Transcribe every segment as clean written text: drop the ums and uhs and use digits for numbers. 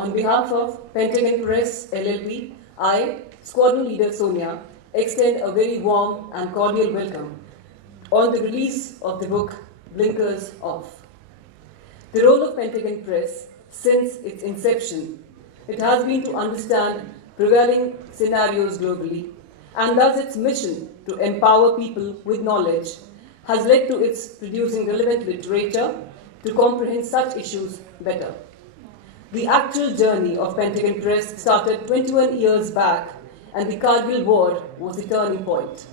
On behalf of Pentagon Press LLP, I, Squadron Leader Sonia, extend a very warm and cordial welcome on the release of the book Blinkers Off. The role of Pentagon Press since its inception, it has been to understand prevailing scenarios globally, and thus its mission to empower people with knowledge has led to its producing relevant literature to comprehend such issues better. The actual journey of Pentagon Press started 21 years back, and the Kargil War was the turning point.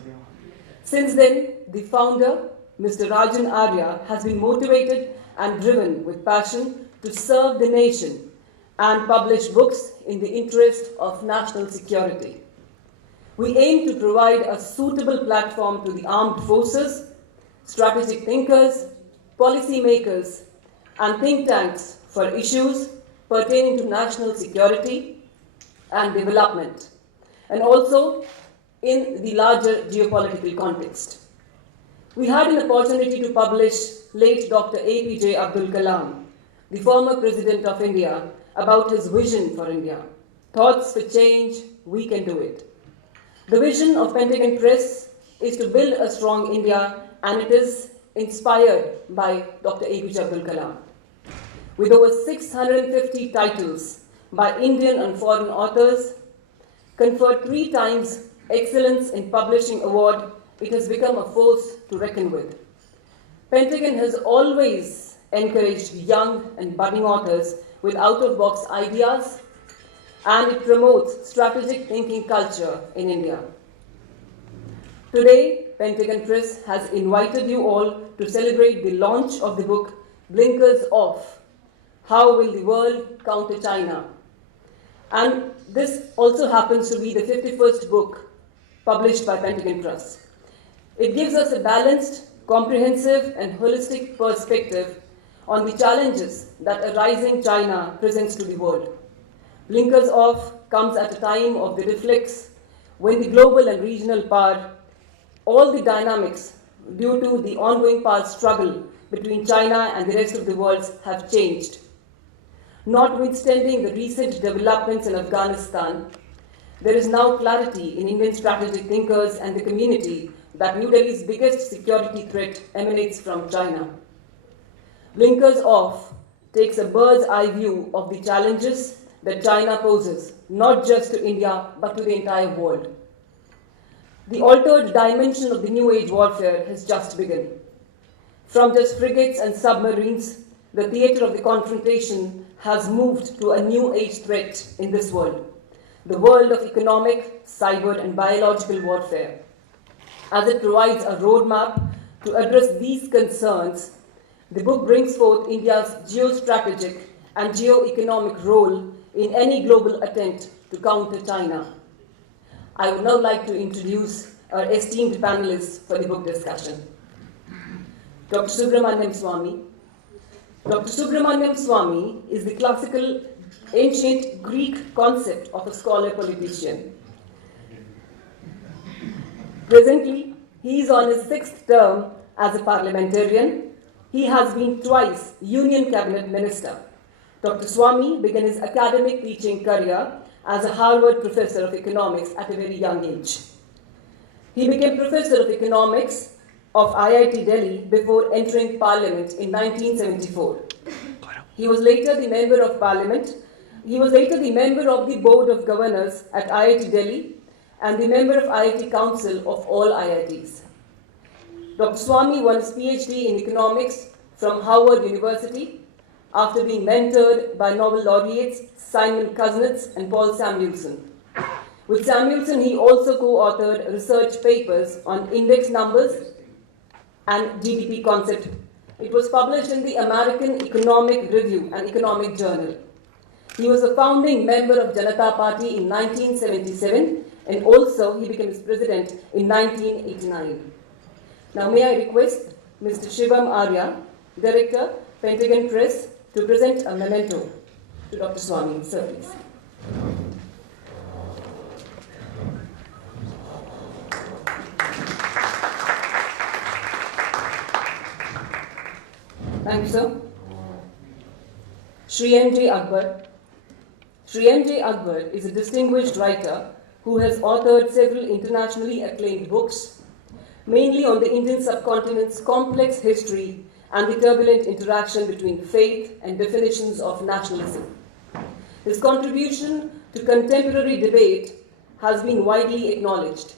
Since then, the founder, Mr. Rajan Arya, has been motivated and driven with passion to serve the nation and publish books in the interest of national security. We aim to provide a suitable platform to the armed forces, strategic thinkers, policy makers, and think tanks for issues pertaining to national security and development, and also in the larger geopolitical context. We had an opportunity to publish late Dr. APJ Abdul Kalam, the former President of India, about his vision for India. Thoughts for change, we can do it. The vision of Pentagon Press is to build a strong India, and it is inspired by Dr. APJ Abdul Kalam. With over 650 titles by Indian and foreign authors, conferred 3 times Excellence in Publishing Award, it has become a force to reckon with. Pentagon has always encouraged young and budding authors with out-of-box ideas, and it promotes strategic thinking culture in India. Today, Pentagon Press has invited you all to celebrate the launch of the book Blinkers Off, How Will the World Counter China? And this also happens to be the 51st book published by Pentagon Press. It gives us a balanced, comprehensive, and holistic perspective on the challenges that a rising China presents to the world. Blinkers Off comes at a time of the reflex when the global and regional power, all the dynamics due to the ongoing power struggle between China and the rest of the world have changed. Notwithstanding the recent developments in Afghanistan, there is now clarity in Indian strategic thinkers and the community that New Delhi's biggest security threat emanates from China. Blinkers Off takes a bird's eye view of the challenges that China poses, not just to India, but to the entire world. The altered dimension of the New Age warfare has just begun. From just frigates and submarines, the theater of the confrontation has moved to a new age threat in this world, the world of economic, cyber, and biological warfare. As it provides a roadmap to address these concerns, the book brings forth India's geostrategic and geo-economic role in any global attempt to counter China. I would now like to introduce our esteemed panelists for the book discussion. Dr. Subramanian Swamy. Dr. Subramanian Swamy is the classical ancient Greek concept of a scholar politician. Presently, he is on his 6th term as a parliamentarian. He has been twice Union Cabinet Minister. Dr. Swamy began his academic teaching career as a Harvard Professor of Economics at a very young age. He became Professor of Economics of IIT Delhi before entering Parliament in 1974. He was later the Member of Parliament. He was later the Member of the Board of Governors at IIT Delhi and the Member of IIT Council of all IITs. Dr. Swamy won his PhD in Economics from Howard University after being mentored by Nobel laureates Simon Kuznets and Paul Samuelson. With Samuelson, he also co-authored research papers on index numbers and GDP concept. It was published in the American Economic Review, an economic journal. He was a founding member of Janata Party in 1977, and also he became its president in 1989. Now may I request Mr. Shivam Arya, Director, Pentagon Press, to present a memento to Dr. Swamy. Sir, please. Thank you, sir. Shri Akbar, Shri M.J. Akbar is a distinguished writer who has authored several internationally acclaimed books, mainly on the Indian subcontinent's complex history and the turbulent interaction between faith and definitions of nationalism. His contribution to contemporary debate has been widely acknowledged.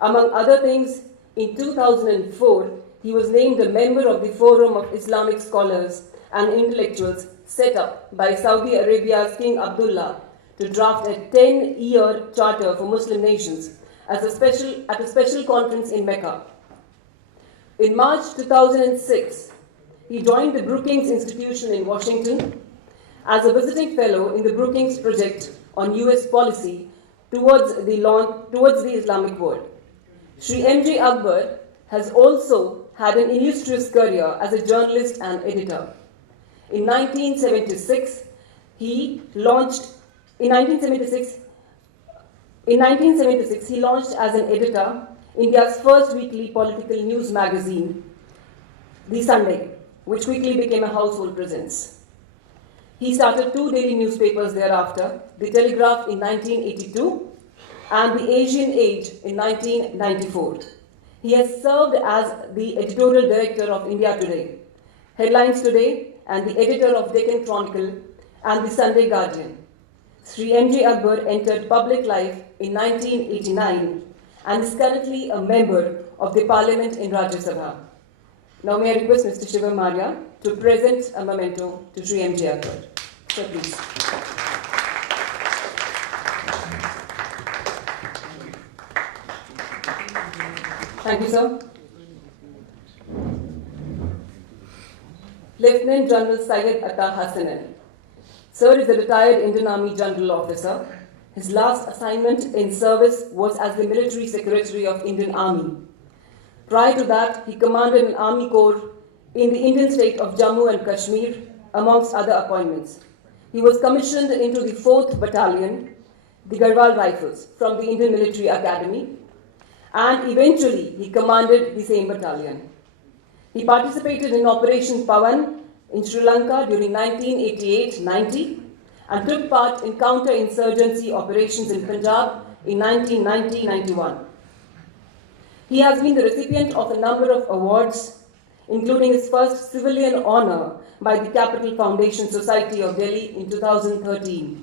Among other things, in 2004, he was named a member of the Forum of Islamic Scholars and Intellectuals set up by Saudi Arabia's King Abdullah to draft a 10-year charter for Muslim nations at a special conference in Mecca. In March 2006, he joined the Brookings Institution in Washington as a visiting fellow in the Brookings Project on US policy towards the Islamic world. Shri M.J. Akbar has also had an illustrious career as a journalist and editor. In 1976, he launched as an editor India's first weekly political news magazine, The Sunday, which quickly became a household presence. He started 2 daily newspapers thereafter, The Telegraph in 1982 and The Asian Age in 1994. He has served as the editorial director of India Today, Headlines Today, and the editor of Deccan Chronicle and the Sunday Guardian. Shri M.J. Akbar entered public life in 1989 and is currently a member of the Parliament in Rajya Sabha. Now may I request Mr. Subramanian to present a memento to Shri M.J. Akbar. Sir, please. Thank you, sir. Lieutenant General Syed Hasnain. Sir is a retired Indian Army General Officer. His last assignment in service was as the Military Secretary of Indian Army. Prior to that, he commanded an Army Corps in the Indian state of Jammu and Kashmir, amongst other appointments. He was commissioned into the 4th Battalion, the Garhwal Rifles, from the Indian Military Academy, and eventually he commanded the same battalion. He participated in Operation Pawan in Sri Lanka during 1988-90 and took part in counter-insurgency operations in Punjab in 1990-91. He has been the recipient of a number of awards, including his first civilian honor by the Capital Foundation Society of Delhi in 2013.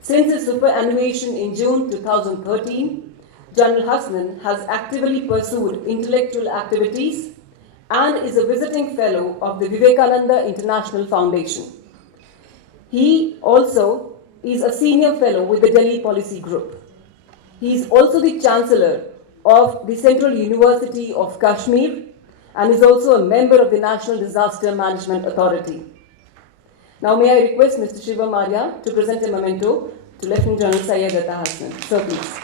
Since his superannuation in June 2013, General Hasnain has actively pursued intellectual activities and is a visiting fellow of the Vivekananda International Foundation. He also is a senior fellow with the Delhi Policy Group. He is also the Chancellor of the Central University of Kashmir and is also a member of the National Disaster Management Authority. Now may I request Mr. Subramanian to present a memento to Lieutenant General Syed Hasnain. Sir, please.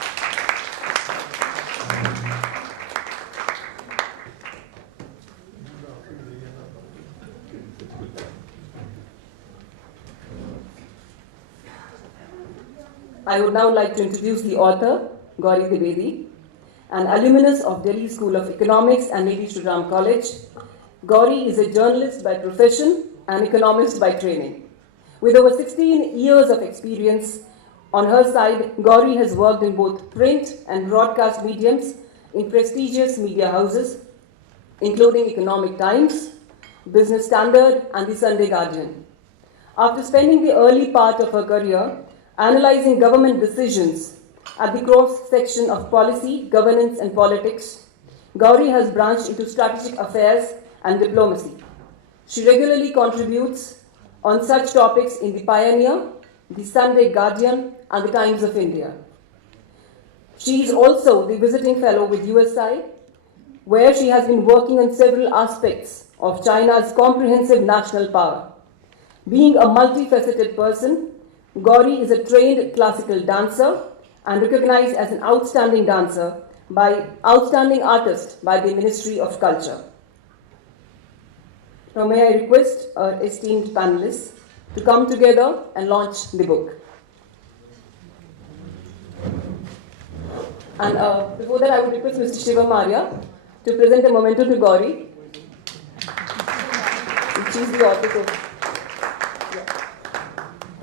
I would now like to introduce the author, Gaurie Dwivedi, an alumnus of Delhi School of Economics and Navy Shri Ram College. Gaurie is a journalist by profession and economist by training. With over 16 years of experience on her side, Gaurie has worked in both print and broadcast mediums in prestigious media houses, including Economic Times, Business Standard, and the Sunday Guardian. After spending the early part of her career analyzing government decisions at the cross-section of policy, governance, and politics, Gaurie has branched into strategic affairs and diplomacy. She regularly contributes on such topics in the Pioneer, the Sunday Guardian, and the Times of India. She is also the visiting fellow with USI, where she has been working on several aspects of China's comprehensive national power. Being a multifaceted person, Gaurie is a trained classical dancer and recognized as an outstanding artist by the Ministry of Culture. Now may I request our esteemed panelists to come together and launch the book. And before that, I would request Mr. Subramanian to present a memento to Gaurie. She is the author.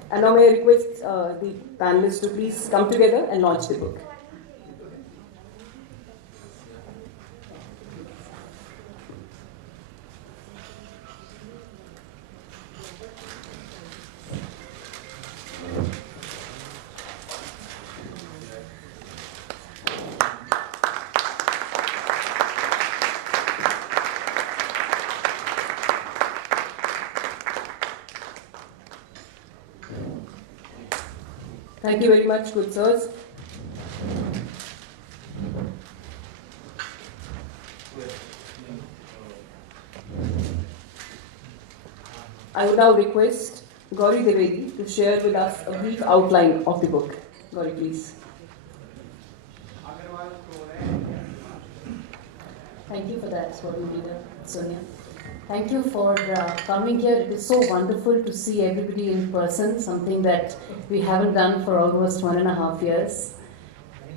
And now may I request the panelists to please come together and launch the book. Thank you very much, good sirs. I would now request Gaurie Dwivedi to share with us a brief outline of the book. Gaurie, please. Thank you for that, Swami Leader, Sonia. Thank you for coming here. It is so wonderful to see everybody in person, something that we haven't done for almost 1.5 years.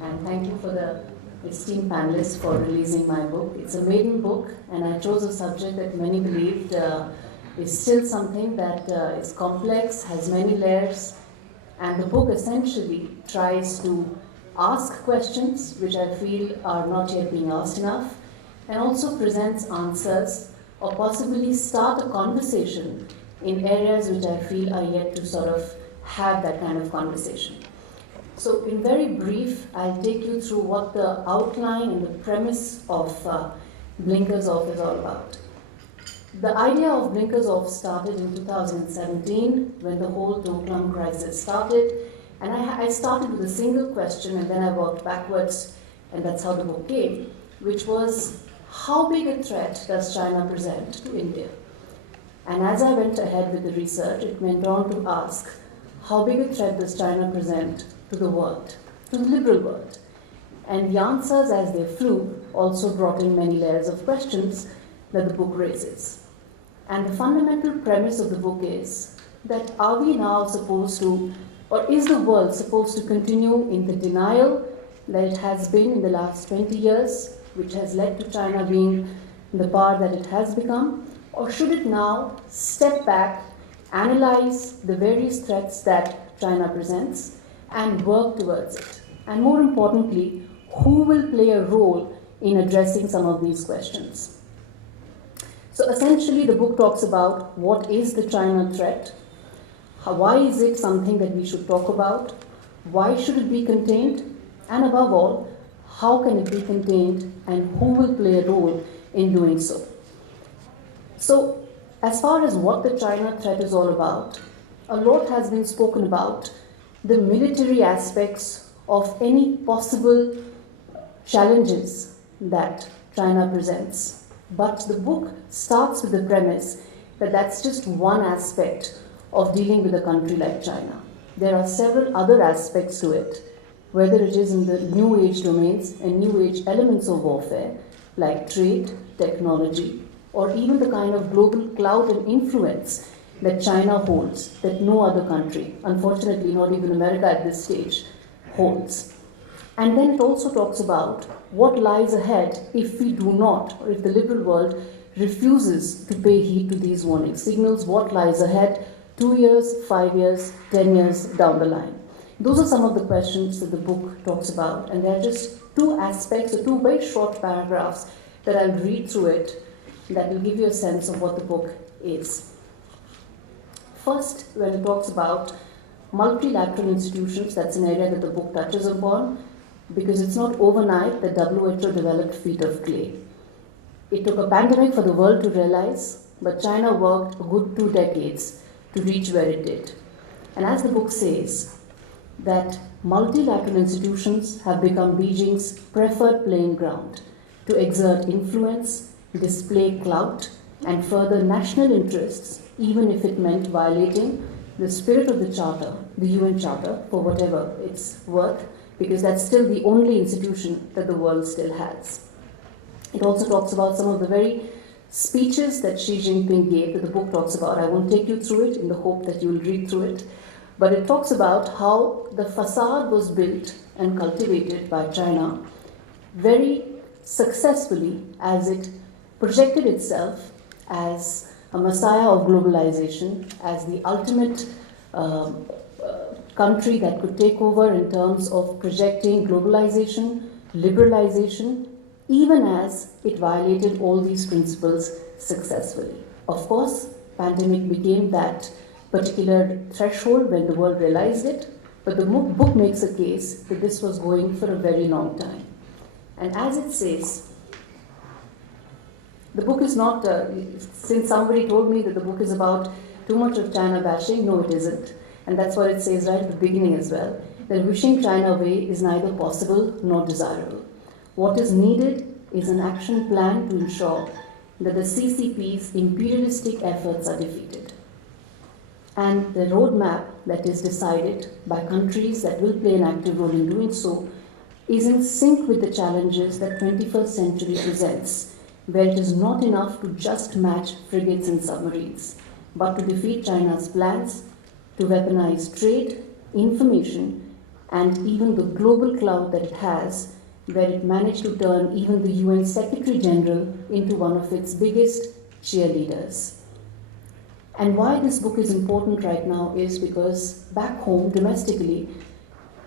And thank you for the esteemed panelists for releasing my book. It's a maiden book, and I chose a subject that many believed is still something that is complex, has many layers, and the book essentially tries to ask questions which I feel are not yet being asked enough, and also presents answers or possibly start a conversation in areas which I feel are yet to sort of have that kind of conversation. So in very brief, I'll take you through what the outline and the premise of Blinkers Off is all about. The idea of Blinkers Off started in 2017 when the whole Doklam crisis started, and I started with a single question and then I worked backwards, and that's how the book came, which was, how big a threat does China present to India? And as I went ahead with the research, it went on to ask, how big a threat does China present to the world, to the liberal world? And the answers as they flew also brought in many layers of questions that the book raises. And the fundamental premise of the book is that are we now supposed to, or is the world supposed to continue in the denial that it has been in the last 20 years, which has led to China being the power that it has become, or should it now step back, analyze the various threats that China presents, and work towards it? And more importantly, who will play a role in addressing some of these questions? So essentially, the book talks about what is the China threat, why is it something that we should talk about, why should it be contained, and above all, how can it be contained, and who will play a role in doing so? So, as far as what the China threat is all about, a lot has been spoken about the military aspects of any possible challenges that China presents. But the book starts with the premise that that's just one aspect of dealing with a country like China. There are several other aspects to it, whether it is in the new age domains and new age elements of warfare, like trade, technology, or even the kind of global clout and influence that China holds that no other country, unfortunately not even America at this stage, holds. And then it also talks about what lies ahead if we do not, or if the liberal world refuses to pay heed to these warning signals, what lies ahead 2 years, 5 years, 10 years down the line. Those are some of the questions that the book talks about, and there are just two aspects, or two very short paragraphs that I'll read through it that will give you a sense of what the book is. First, when it talks about multilateral institutions, that's an area that the book touches upon, because it's not overnight that WHO developed feet of clay. It took a pandemic for the world to realize, but China worked a good 2 decades to reach where it did. And as the book says, that multilateral institutions have become Beijing's preferred playing ground to exert influence, display clout, and further national interests, even if it meant violating the spirit of the Charter, the UN Charter, for whatever it's worth, because that's still the only institution that the world still has. It also talks about some of the very speeches that Xi Jinping gave, that the book talks about. I won't take you through it in the hope that you'll read through it. But it talks about how the facade was built and cultivated by China very successfully as it projected itself as a messiah of globalization, as the ultimate country that could take over in terms of projecting globalization, liberalization, even as it violated all these principles successfully. Of course, pandemic became that particular threshold when the world realized it, but the book makes a case that this was going for a very long time. And as it says, the book is not, since somebody told me that the book is about too much of China bashing, no it isn't. And that's what it says right at the beginning as well, that wishing China away is neither possible nor desirable. What is needed is an action plan to ensure that the CCP's imperialistic efforts are defeated. And the roadmap that is decided by countries that will play an active role in doing so is in sync with the challenges that 21st century presents, where it is not enough to just match frigates and submarines, but to defeat China's plans to weaponize trade, information, and even the global clout that it has, where it managed to turn even the UN Secretary General into one of its biggest cheerleaders. And why this book is important right now is because back home, domestically,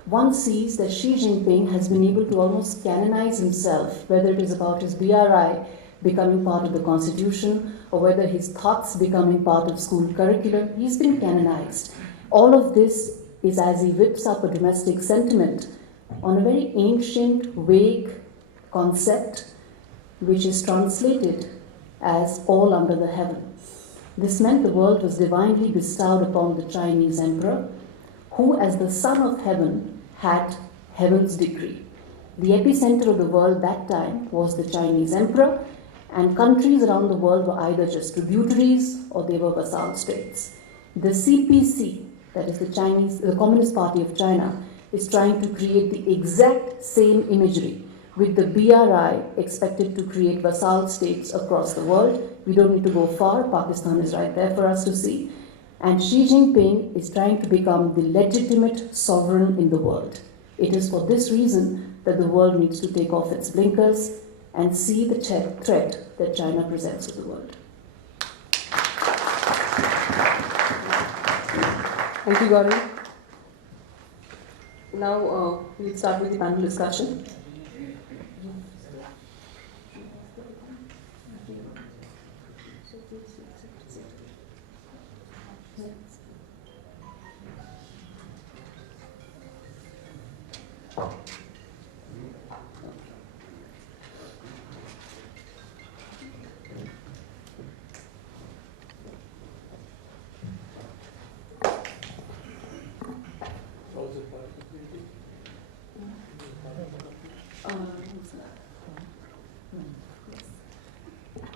one sees that Xi Jinping has been able to almost canonize himself, whether it is about his BRI becoming part of the constitution or whether his thoughts becoming part of school curriculum. He's been canonized. All of this is as he whips up a domestic sentiment on a very ancient, vague concept which is translated as all under the heaven. This meant the world was divinely bestowed upon the Chinese emperor, who as the son of heaven had heaven's decree. The epicenter of the world that time was the Chinese emperor, and countries around the world were either just tributaries or they were vassal states. The CPC, that is the Communist Party of China, is trying to create the exact same imagery with the BRI expected to create vassal states across the world. We don't need to go far. Pakistan is right there for us to see. And Xi Jinping is trying to become the legitimate sovereign in the world. It is for this reason that the world needs to take off its blinkers and see the threat that China presents to the world. Thank you, Gaurie. Now we'll start with the panel discussion.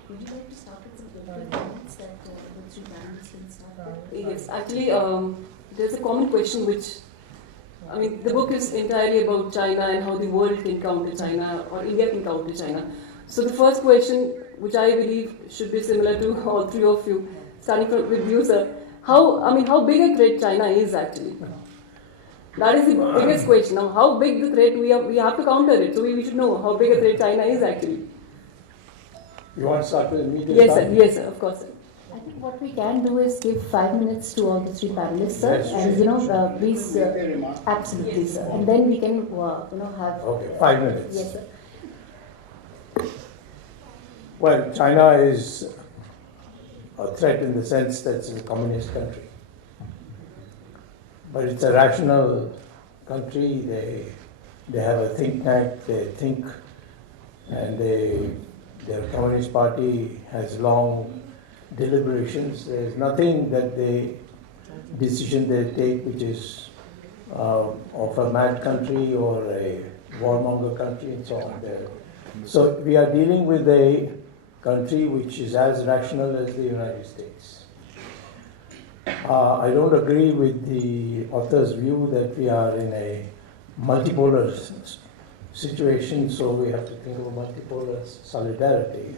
Would you like to start with some opening comments that the three panelists can start with? Yes, actually, there's a common question which, the book is entirely about China and how the world can counter China or India can counter China. So the first question, which I believe should be similar to all three of you, starting with you, sir, how big a threat China is actually? That is the biggest question. Now, how big the threat we have to counter it. So we should know how big a threat China is actually. You want to start with me? Yes, sir, of course, sir. I think what we can do is give 5 minutes to all the three panelists, sir, Yes, and please, absolutely, Yes. sir, and then we can, have. Okay, 5 minutes. Yes, sir. Well, China is a threat in the sense that it's a communist country. But it's a rational country. They have a think tank, they think, and their Communist Party has long deliberations. There's nothing that decision they take which is of a mad country or a warmonger country and so on. So we are dealing with a country which is as rational as the United States. I don't agree with the author's view that we are in a multipolar situation, so we have to think of multipolar solidarity.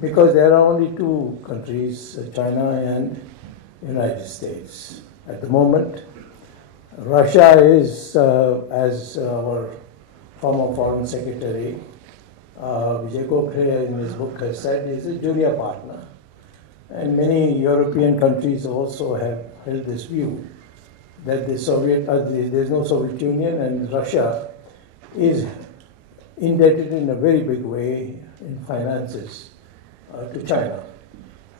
Because there are only two countries, China and United States. At the moment, Russia is, as our former Foreign Secretary Vijay Gokhale in his book has said, is a junior partner. and many European countries also have held this view that there's no Soviet Union, and Russia is indebted in a very big way in finances to China,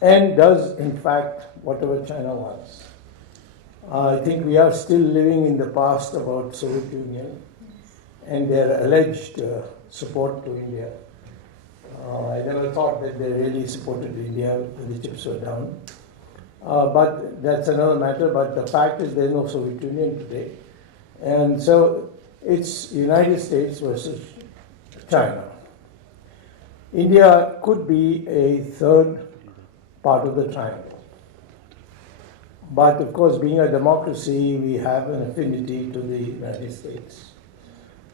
and does in fact whatever China wants. I think we are still living in the past about Soviet Union and their alleged support to India. I never thought that they really supported India when the chips were down. But that's another matter. But the fact is there's no Soviet Union today. And so it's United States versus China. India could be a third part of the triangle. But of course, being a democracy, we have an affinity to the United States.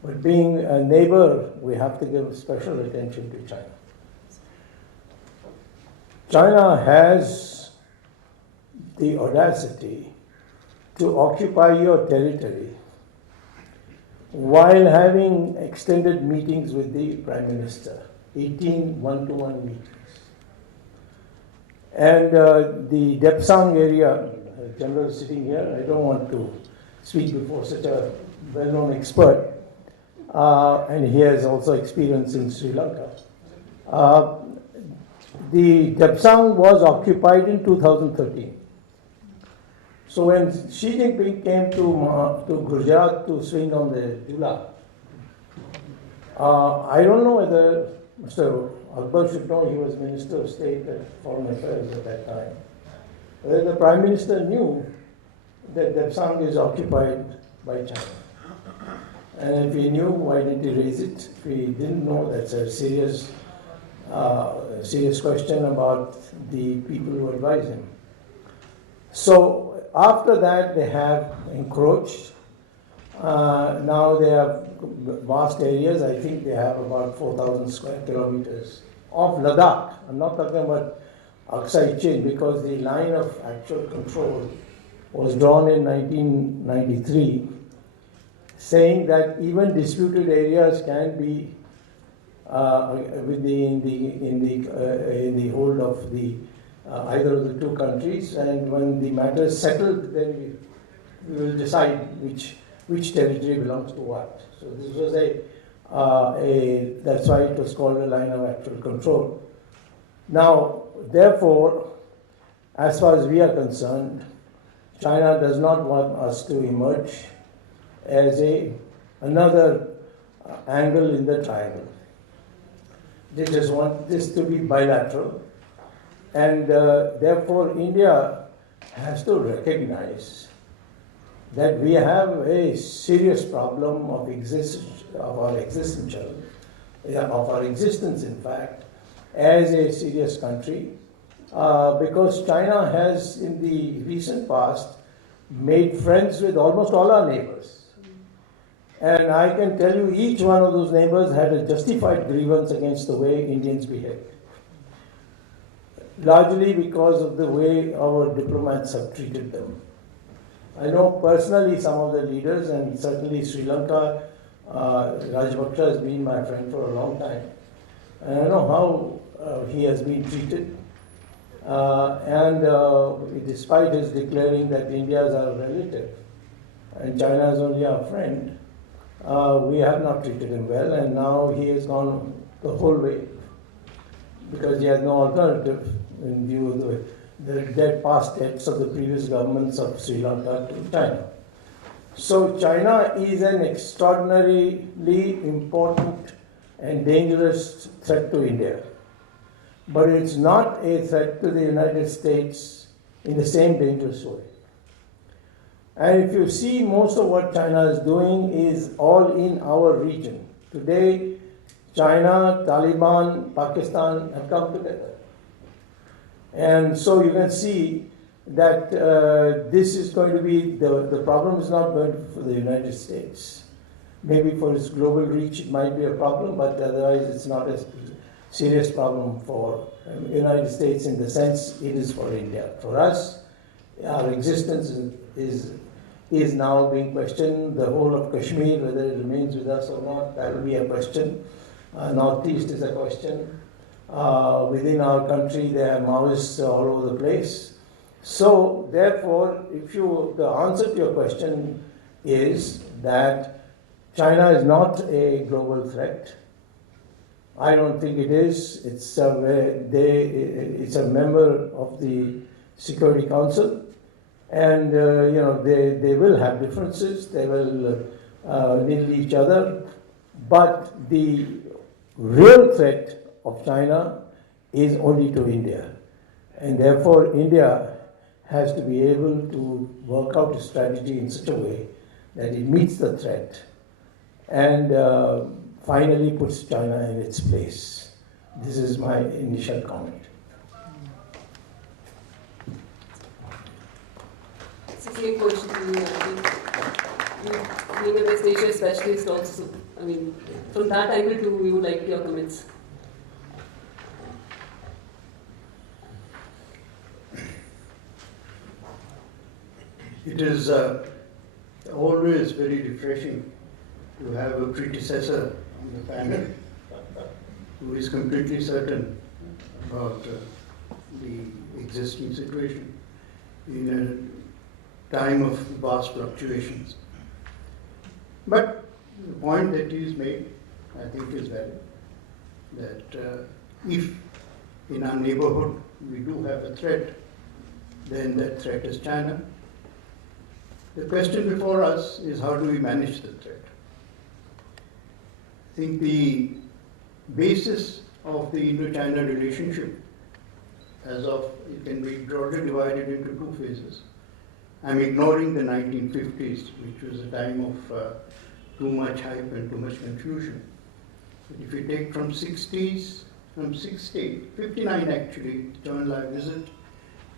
But being a neighbor, we have to give special attention to China. China has the audacity to occupy your territory while having extended meetings with the Prime Minister, 18 one-to-one meetings. And the Depsang area, General sitting here, I don't want to speak before such a well-known expert, and he has also experience in Sri Lanka. The Depsang was occupied in 2013. So when Xi Jinping came to Gujarat to swing on the Jula, I don't know whether Mr. Akbar should know, he was Minister of State and Foreign Affairs at that time, whether the Prime Minister knew that Depsang is occupied by China. And if he knew, why didn't he raise it? If he didn't know, that's a serious question about the people who advise him. So after that, they have encroached. Now they have vast areas. I think they have about 4,000 square kilometers of Ladakh. I'm not talking about Aksai Chin, because the line of actual control was drawn in 1993, saying that even disputed areas can be in the hold of the either of the two countries, and when the matter is settled, then we will decide which territory belongs to what. So this was that's why it was called a line of actual control. Now, therefore, as far as we are concerned, China does not want us to emerge as another angle in the triangle. They just want this to be bilateral, and therefore India has to recognize that we have a serious problem of our existence, in fact, as a serious country, because China has, in the recent past, made friends with almost all our neighbors. And I can tell you, each one of those neighbors had a justified grievance against the way Indians behaved, largely because of the way our diplomats have treated them. I know personally some of the leaders, and certainly Sri Lanka, Rajapaksa has been my friend for a long time, and I know how he has been treated. And despite his declaring that India is our relative and China is only our friend, we have not treated him well, and now he has gone the whole way because he has no alternative in view of the dead past debts of the previous governments of Sri Lanka to China. So China is an extraordinarily important and dangerous threat to India. But it's not a threat to the United States in the same dangerous way. And if you see, most of what China is doing is all in our region. Today, China, Taliban, Pakistan have come together. And so you can see that this is going to be, the problem is not going to be for the United States. Maybe for its global reach it might be a problem, but otherwise it's not a serious problem for the United States in the sense it is for India. For us, our existence is now being questioned. The whole of Kashmir, whether it remains with us or not, that will be a question. Northeast is a question. Within our country, there are Maoists all over the place. So, therefore, the answer to your question is that China is not a global threat. I don't think it is. It's a member of the Security Council, and they will have differences. They will needle each other, but the real threat of China is only to India, and therefore India has to be able to work out a strategy in such a way that it meets the threat and finally puts China in its place. This is my initial comment. It's a same question to you, being a West Asia specialist also. I mean, from that angle too, we would like your comments. It is always very refreshing to have a predecessor on the panel who is completely certain about the existing situation in a time of vast fluctuations. But the point that is made, I think, is valid, that if in our neighborhood we do have a threat, then that threat is China. The question before us is, how do we manage the threat? I think the basis of the Indo-China relationship, it can be broadly divided into two phases. I'm ignoring the 1950s, which was a time of too much hype and too much confusion. But if you take from 59 actually, John Lai visit,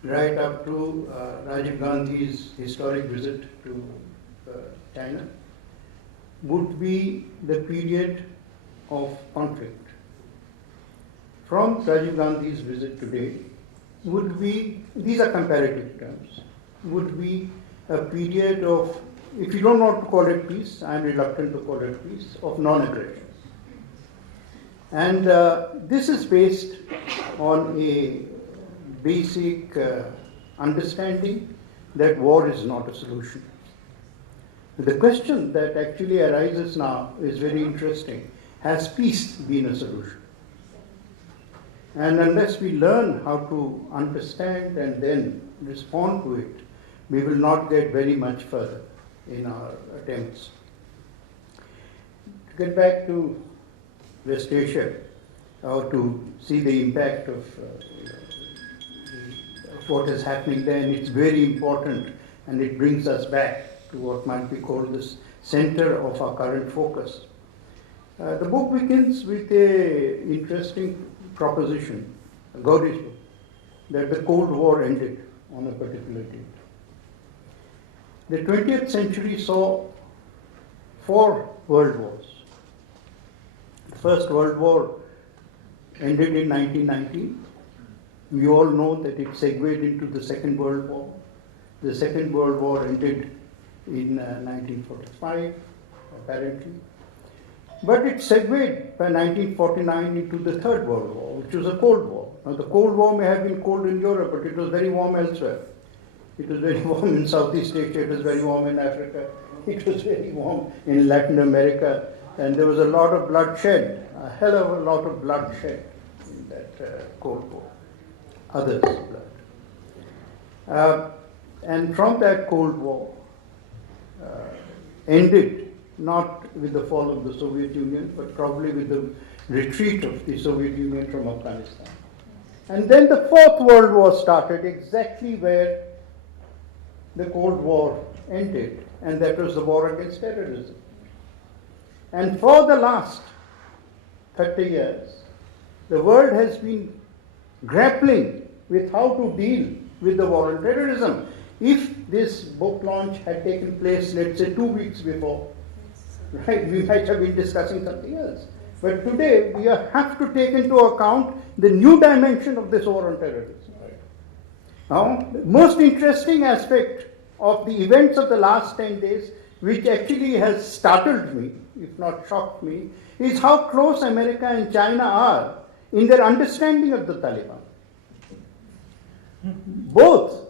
right up to Rajiv Gandhi's historic visit to China, would be the period of conflict. From Rajiv Gandhi's visit today, would be, these are comparative terms, would be a period of, if you don't want to call it peace, I'm reluctant to call it peace, of non-aggression. And this is based on a basic understanding that war is not a solution. The question that actually arises now is very interesting. Has peace been a solution? And unless we learn how to understand and then respond to it, we will not get very much further in our attempts. To get back to West Asia, or to see the impact of what is happening there, and it's very important, and it brings us back to what might be called the center of our current focus. The book begins with an interesting proposition, Gaurie's book, that the Cold War ended on a particular date. The 20th century saw 4 world wars. The First World War ended in 1919. We all know that it segued into the Second World War. The Second World War ended in 1945, apparently. But it segued by 1949 into the Third World War, which was a Cold War. Now, the Cold War may have been cold in Europe, but it was very warm elsewhere. It was very warm in Southeast Asia, it was very warm in Africa, it was very warm in Latin America, and there was a lot of bloodshed, a hell of a lot of bloodshed in that Cold War. Others' blood. And from that Cold War, ended not with the fall of the Soviet Union, but probably with the retreat of the Soviet Union from Afghanistan. And then the Fourth World War started exactly where the Cold War ended, and that was the war against terrorism. And for the last 30 years, the world has been grappling with how to deal with the war on terrorism. If this book launch had taken place, let's say 2 weeks before, right, we might have been discussing something else. But today, we have to take into account the new dimension of this war on terrorism. Now, the most interesting aspect of the events of the last 10 days, which actually has startled me, if not shocked me, is how close America and China are in their understanding of the Taliban. Both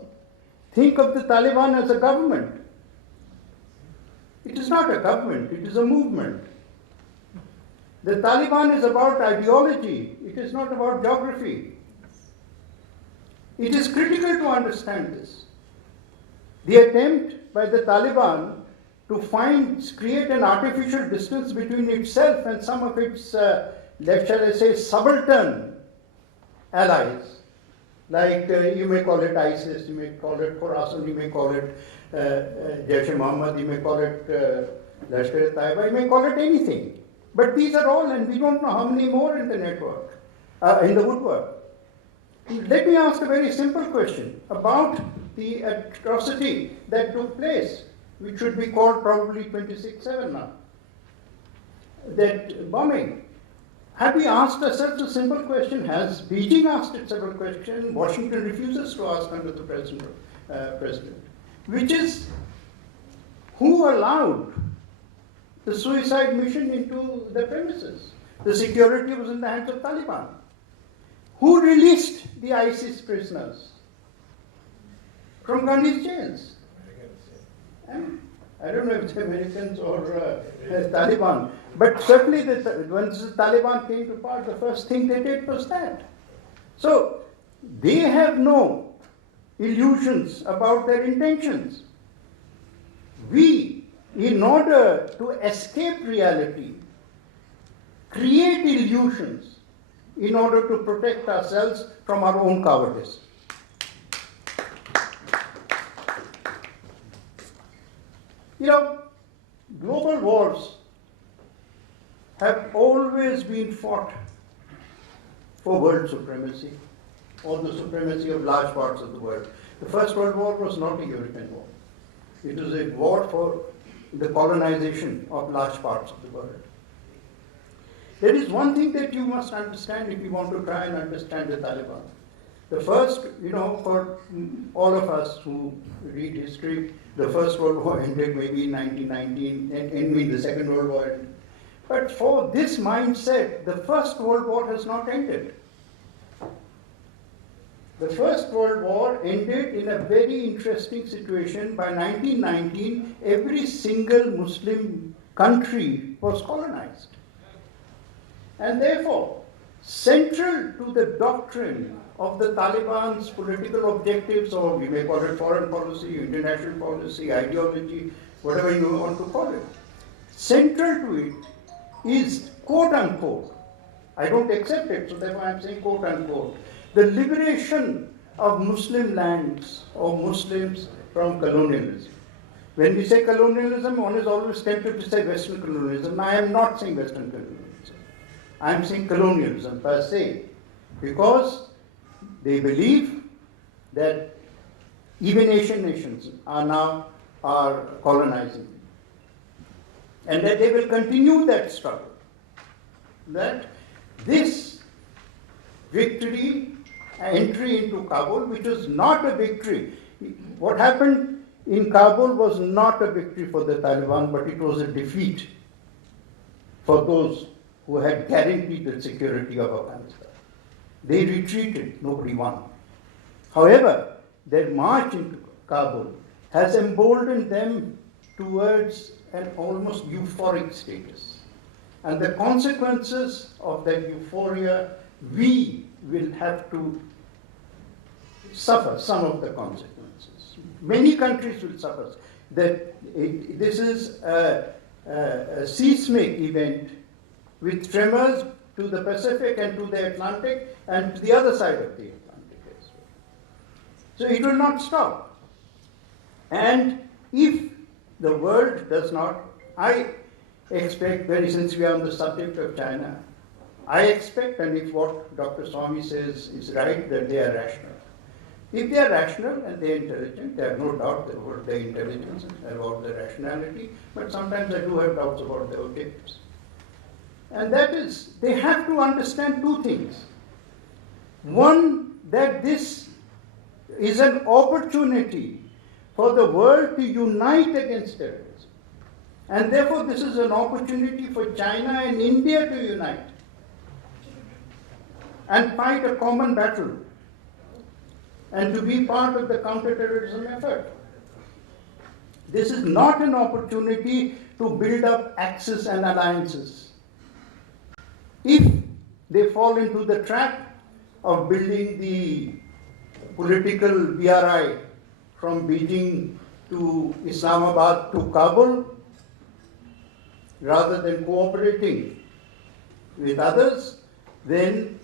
think of the Taliban as a government. It is not a government, it is a movement. The Taliban is about ideology, it is not about geography. It is critical to understand this. The attempt by the Taliban to create an artificial distance between itself and some of its, shall I say, subaltern allies, like you may call it ISIS, you may call it Khorasan, you may call it Jaish-e-Mohammed, you may call it Lashkar-e-Taiba, you may call it anything. But these are all, and we don't know how many more in the network, in the woodwork. Let me ask a very simple question about the atrocity that took place, which should be called probably 26/7 now. That bombing. Have we asked ourselves a simple question? Has Beijing asked it several questions? Washington refuses to ask under the president. Which is, who allowed the suicide mission into the premises? The security was in the hands of Taliban. Who released the ISIS prisoners from Gandhi's jails? I don't know if it's Americans or Taliban, but certainly once the Taliban came to power, the first thing they did was that. So they have no illusions about their intentions. We, in order to escape reality, create illusions in order to protect ourselves from our own cowardice. You know, global wars have always been fought for world supremacy or the supremacy of large parts of the world. The First World War was not a European war. It was a war for the colonization of large parts of the world. There is one thing that you must understand if you want to try and understand the Taliban. The first, for all of us who read history, the First World War ended maybe in 1919, and the Second World War ended. But for this mindset, the First World War has not ended. The First World War ended in a very interesting situation. By 1919, every single Muslim country was colonized. And therefore, central to the doctrine of the Taliban's political objectives, or we may call it foreign policy, international policy, ideology, whatever you want to call it, central to it is, quote unquote, I don't accept it, so therefore I'm saying quote unquote, the liberation of Muslim lands or Muslims from colonialism. When we say colonialism, one is always tempted to say Western colonialism. I am not saying Western colonialism. I am saying colonialism per se, because they believe that even Asian nations are colonizing, and that they will continue that struggle. That this victory, entry into Kabul, which was not a victory. What happened in Kabul was not a victory for the Taliban, but it was a defeat for those who had guaranteed the security of Afghanistan. They retreated, nobody won. However, their march into Kabul has emboldened them towards an almost euphoric status. And the consequences of that euphoria, we will have to suffer some of the consequences. Many countries will suffer. This is a seismic event with tremors to the Pacific and to the Atlantic and to the other side of the Atlantic as well. So it will not stop. And if the world does not, I expect, since we are on the subject of China, I expect, and if what Dr. Swamy says is right, that they are rational. If they are rational and they are intelligent, I have no doubt about their intelligence and about their rationality, but sometimes I do have doubts about their objectives. And that is, they have to understand two things. One, that this is an opportunity for the world to unite against terrorism. And therefore, this is an opportunity for China and India to unite. and fight a common battle and to be part of the counter-terrorism effort. This is not an opportunity to build up axes and alliances. If they fall into the trap of building the political BRI from Beijing to Islamabad to Kabul, rather than cooperating with others, then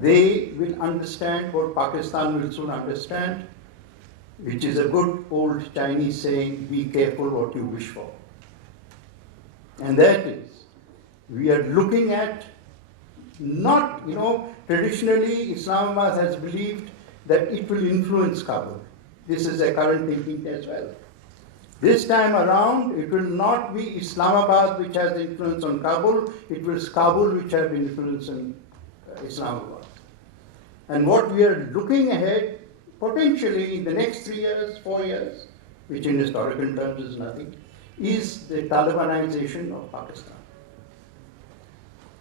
they will understand what Pakistan will soon understand, which is a good old Chinese saying, be careful what you wish for. And that is, we are looking at not, traditionally Islamabad has believed that it will influence Kabul. This is a current thinking as well. This time around, it will not be Islamabad which has influence on Kabul, it was Kabul which has influence on Islamabad. And what we are looking ahead, potentially in the next 3 years, 4 years, which in historical terms is nothing, is the Talibanization of Pakistan.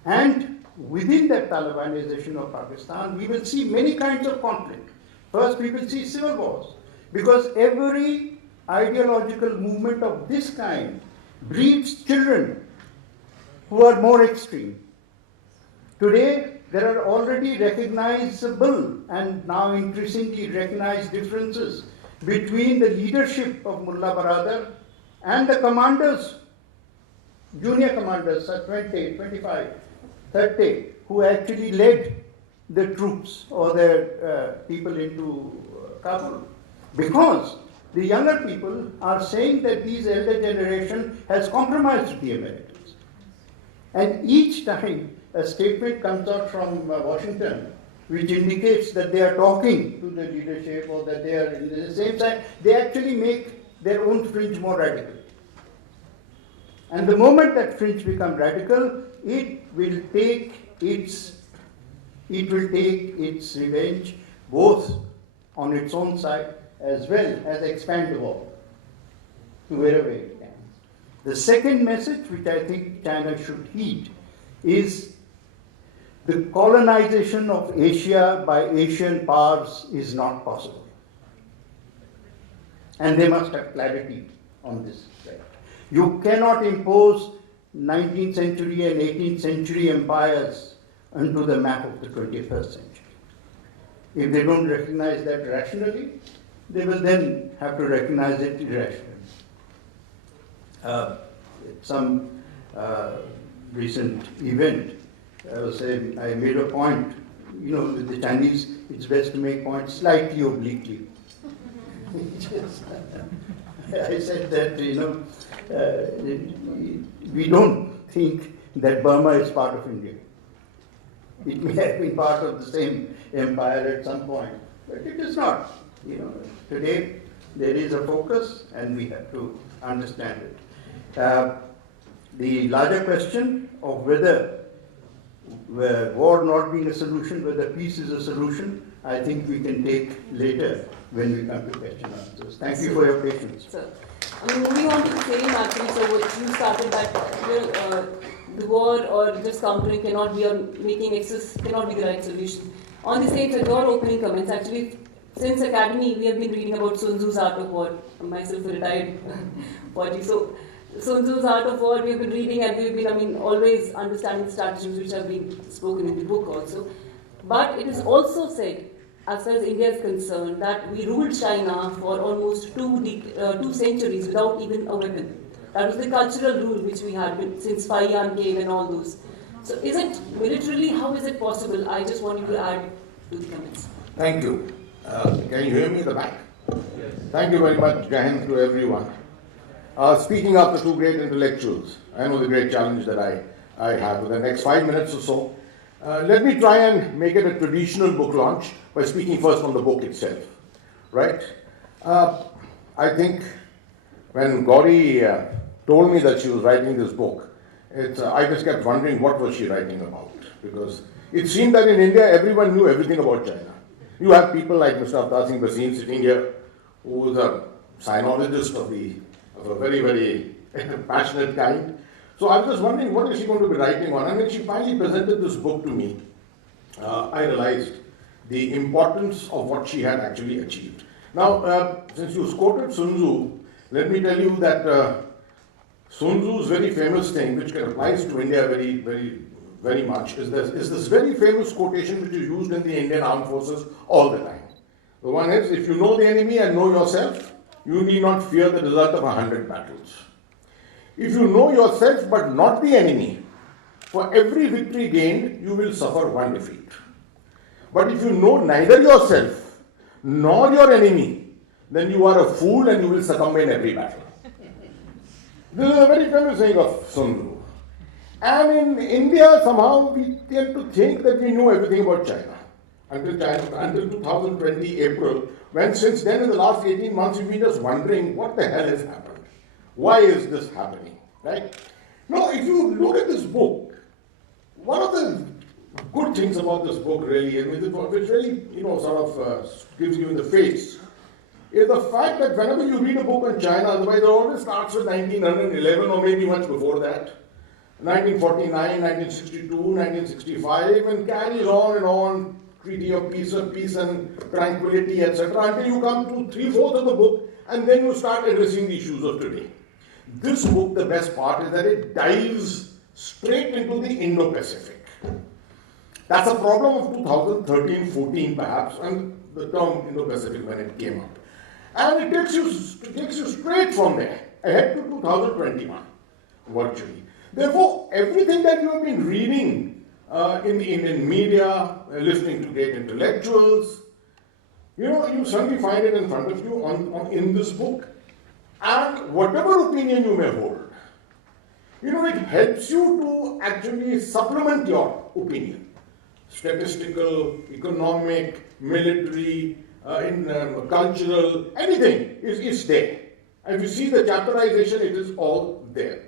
And within that Talibanization of Pakistan, we will see many kinds of conflict. First, we will see civil wars, because every ideological movement of this kind breeds children who are more extreme. Today, there are already recognizable and now increasingly recognized differences between the leadership of Mullah Baradar and the commanders, junior commanders, 20, 25, 30, who actually led the troops or their people into Kabul. Because the younger people are saying that these elder generation has compromised the Americans. And each time a statement comes out from Washington which indicates that they are talking to the leadership or that they are in the same side, they actually make their own fringe more radical. And the moment that fringe becomes radical, it will take its revenge both on its own side as well as expand the war to wherever it can. The second message which I think China should heed is the colonization of Asia by Asian powers is not possible. And they must have clarity on this. You cannot impose 19th century and 18th century empires onto the map of the 21st century. If they don't recognize that rationally, they will then have to recognize it irrationally. Some recent event, I was saying, I made a point, with the Chinese, it's best to make points slightly obliquely. I said that, we don't think that Burma is part of India. It may have been part of the same empire at some point, but it is not. Today there is a focus and we have to understand it. The larger question of whether war not being a solution, whether peace is a solution, I think we can take later when we come to question and answers. Thank you for your patience. Sir, moving on to the same actually, so what you started that the war or just countering cannot be, or making excess cannot be the right solution. On the same, your opening comments, actually, since Academy, we have been reading about Sun Tzu's Art of War. Myself a retired body. So Sun Tzu's Art of War, we have been reading and we have been, always understanding the strategies which have been spoken in the book also. But it is also said, as far as India is concerned, that we ruled China for almost 2 centuries without even a weapon. That was the cultural rule which we had since Faiyan came and all those. So is it militarily, how is it possible? I just want you to add to the comments. Thank you. Can you hear me at the back? Yes. Thank you very much, Jahan, to everyone. Speaking of the two great intellectuals, I know the great challenge that I have. For the next 5 minutes or so, let me try and make it a traditional book launch by speaking first on the book itself. Right? I think when Gaurie told me that she was writing this book, I just kept wondering what was she writing about, because it seemed that in India everyone knew everything about China. You have people like Mr. Avtar Singh Bhasin sitting here, who is a sinologist of a very, very passionate kind. So I was just wondering, what is she going to be writing on? And when she finally presented this book to me, I realized the importance of what she had actually achieved. Now, since you quoted Sun Tzu, let me tell you that Sun Tzu's very famous thing, which applies to India very much, is this very famous quotation which is used in the Indian Armed Forces all the time. The one is, if you know the enemy and know yourself, you need not fear the result of 100 battles. If you know yourself but not the enemy, for every victory gained, you will suffer one defeat. But if you know neither yourself nor your enemy, then you are a fool and you will succumb in every battle. This is a very famous saying of Sun Tzu. And in India, somehow we tend to think that we know everything about China. Until 2020 April, when since then in the last 18 months we've been just wondering what the hell has happened. Why is this happening? Right? Now, if you look at this book, one of the good things about this book really, which really, sort of gives you in the face, is the fact that whenever you read a book on China, otherwise it always starts with 1911 or maybe much before that, 1949, 1962, 1965, and carries on and on, treaty of peace and tranquility, etc., until you come to 3/4 of the book, and then you start addressing the issues of today. This book, the best part is that it dives straight into the Indo-Pacific. That's a problem of 2013-14 perhaps, and the term Indo-Pacific when it came up. And it takes you straight from there, ahead to 2021, virtually. Therefore, everything that you have been reading in the Indian media, listening to great intellectuals, you suddenly find it in front of you in this book. And whatever opinion you may hold, it helps you to actually supplement your opinion. Statistical, economic, military, cultural, anything is there. And if you see the chapterization, it is all there.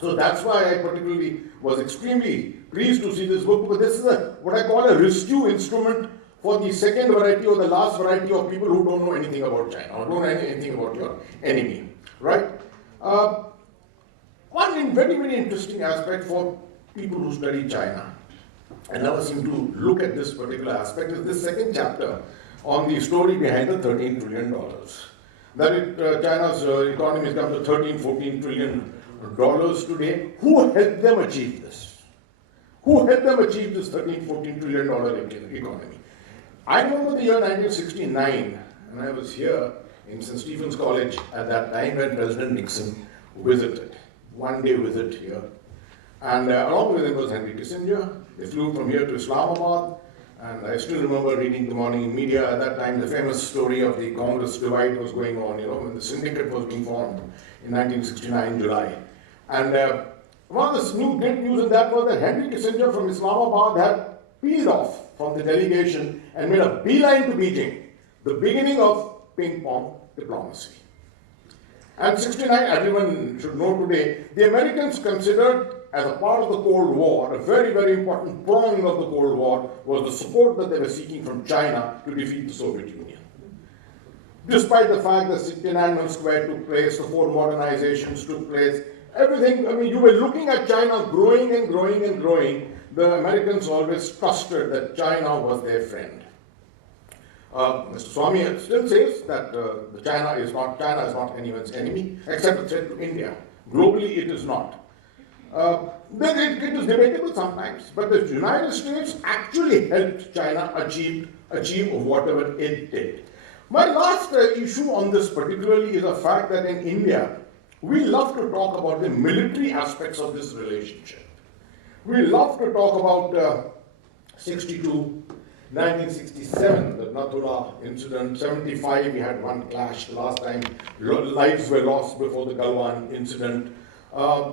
So that's why I particularly was extremely pleased to see this book, because this is what I call a rescue instrument for the second variety or the last variety of people who don't know anything about China or don't know anything about your enemy, right? One very, very interesting aspect for people who study China, and never seem to look at this particular aspect, is this second chapter on the story behind the $13 trillion. That China's economy has come to $13-14 trillion today. Who helped them achieve this? Who helped them achieve this $13-14 trillion economy? I remember the year 1969, and I was here in St. Stephen's College at that time when President Nixon visited. One-day visit here. And along with him was Henry Kissinger. They flew from here to Islamabad. And I still remember reading the morning media at that time, the famous story of the Congress divide was going on, when the syndicate was being formed in 1969, July. And one of the great news in that was that Henry Kissinger from Islamabad had peeled off from the delegation and made a beeline to Beijing, the beginning of ping-pong diplomacy. And 69, everyone should know today, the Americans considered as a part of the Cold War, a very, very important prong of the Cold War was the support that they were seeking from China to defeat the Soviet Union. Despite the fact that Tiananmen Square took place, the four modernizations took place, everything, you were looking at China growing and growing and growing. The Americans always trusted that China was their friend. Mr. Swamy still says that China is not anyone's enemy, except a threat to India. Globally, it is not. It is debatable sometimes, but the United States actually helped China achieve whatever it did. My last issue on this particularly is the fact that in India, we love to talk about the military aspects of this relationship. We love to talk about 62, 1967, the Nathula incident, 75, we had one clash the last time, lives were lost before the Galwan incident.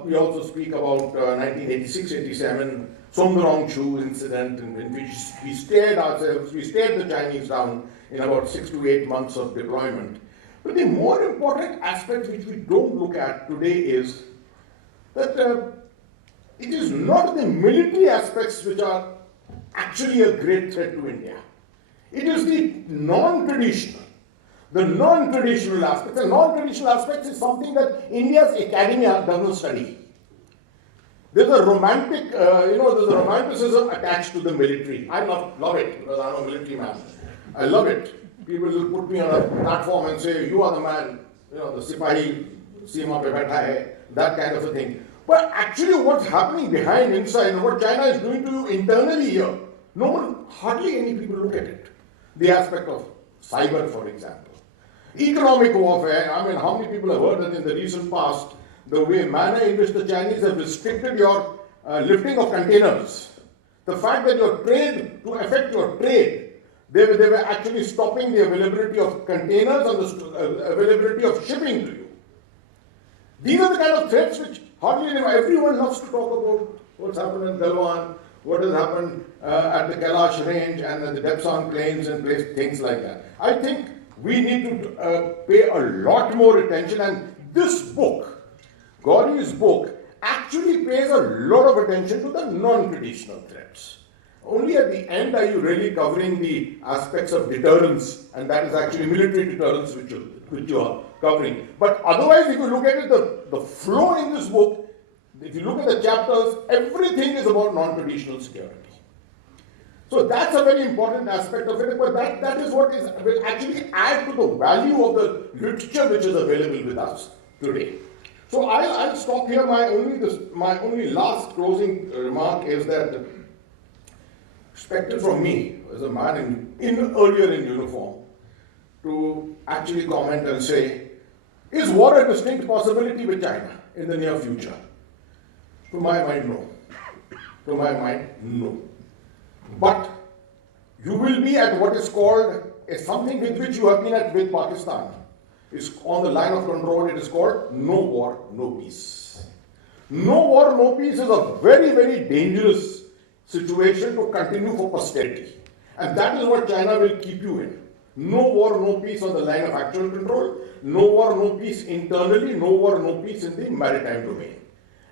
We also speak about 1986-87, Songdorong-Chu incident, in which we stared the Chinese down in about 6 to 8 months of deployment. But the more important aspect which we don't look at today is that it is not the military aspects which are actually a great threat to India. It is the non-traditional aspects. The non-traditional aspects is something that India's academia does not study. There's a romantic, there's a romanticism attached to the military. I love it because I'm a military man. I love it. People will put me on a platform and say, you are the man, the Sipahi, Seema pe baitha hai, that kind of a thing. But actually what's happening behind, inside, and what China is doing to you internally here, hardly any people look at it. The aspect of cyber, for example. Economic warfare, how many people have heard that in the recent past, the manner in which the Chinese have restricted your lifting of containers, the fact that your trade, to affect your trade, they were actually stopping the availability of containers and the availability of shipping to you. These are the kind of threats which hardly everyone loves to talk about. What's happened in Galwan, what has happened at the Kailash range and the Depsan plains and things like that. I think we need to pay a lot more attention, and this book, Gaurie's book, actually pays a lot of attention to the non-traditional threats. Only at the end are you really covering the aspects of deterrence, and that is actually military deterrence which you are covering. But otherwise, if you look at it, the flow in this book, if you look at the chapters, everything is about non-traditional security. So that's a very important aspect of it, but that is what will actually add to the value of the literature which is available with us today. So I'll stop here. My only last closing remark is that, expected from me as a man earlier in uniform, to actually comment and say, is war a distinct possibility with China in the near future? To my mind, no. To my mind, no. But you will be at what is called something with which you have been at with Pakistan. It's on the line of control. It is called no war, no peace. No war, no peace is a very, very dangerous situation to continue for posterity. And that is what China will keep you in. No war, no peace on the line of actual control. No war, no peace internally. No war, no peace in the maritime domain.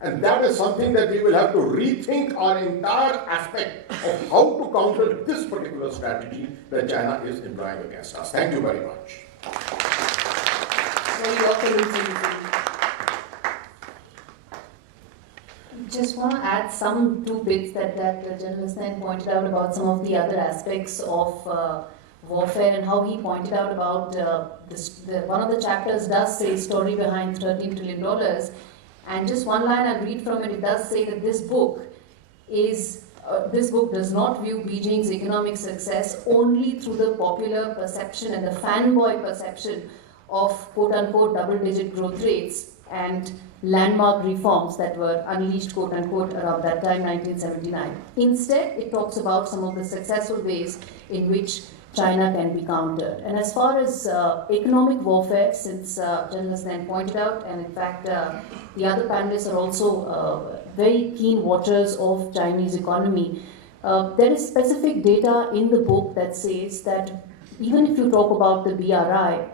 And that is something that we will have to rethink our entire aspect of how to counter this particular strategy that China is employing against us. Thank you very much. Just want to add two bits that General Hasnain pointed out about some of the other aspects of warfare, and how he pointed out about one of the chapters does say story behind $13 trillion. And just one line I'll read from it. It does say that this book does not view Beijing's economic success only through the popular perception and the fanboy perception of quote-unquote double-digit growth rates and landmark reforms that were unleashed quote-unquote around that time, 1979. Instead, it talks about some of the successful ways in which China can be countered. And as far as economic warfare, since General Hasnain pointed out, and in fact the other panelists are also very keen watchers of Chinese economy, there is specific data in the book that says that even if you talk about the BRI,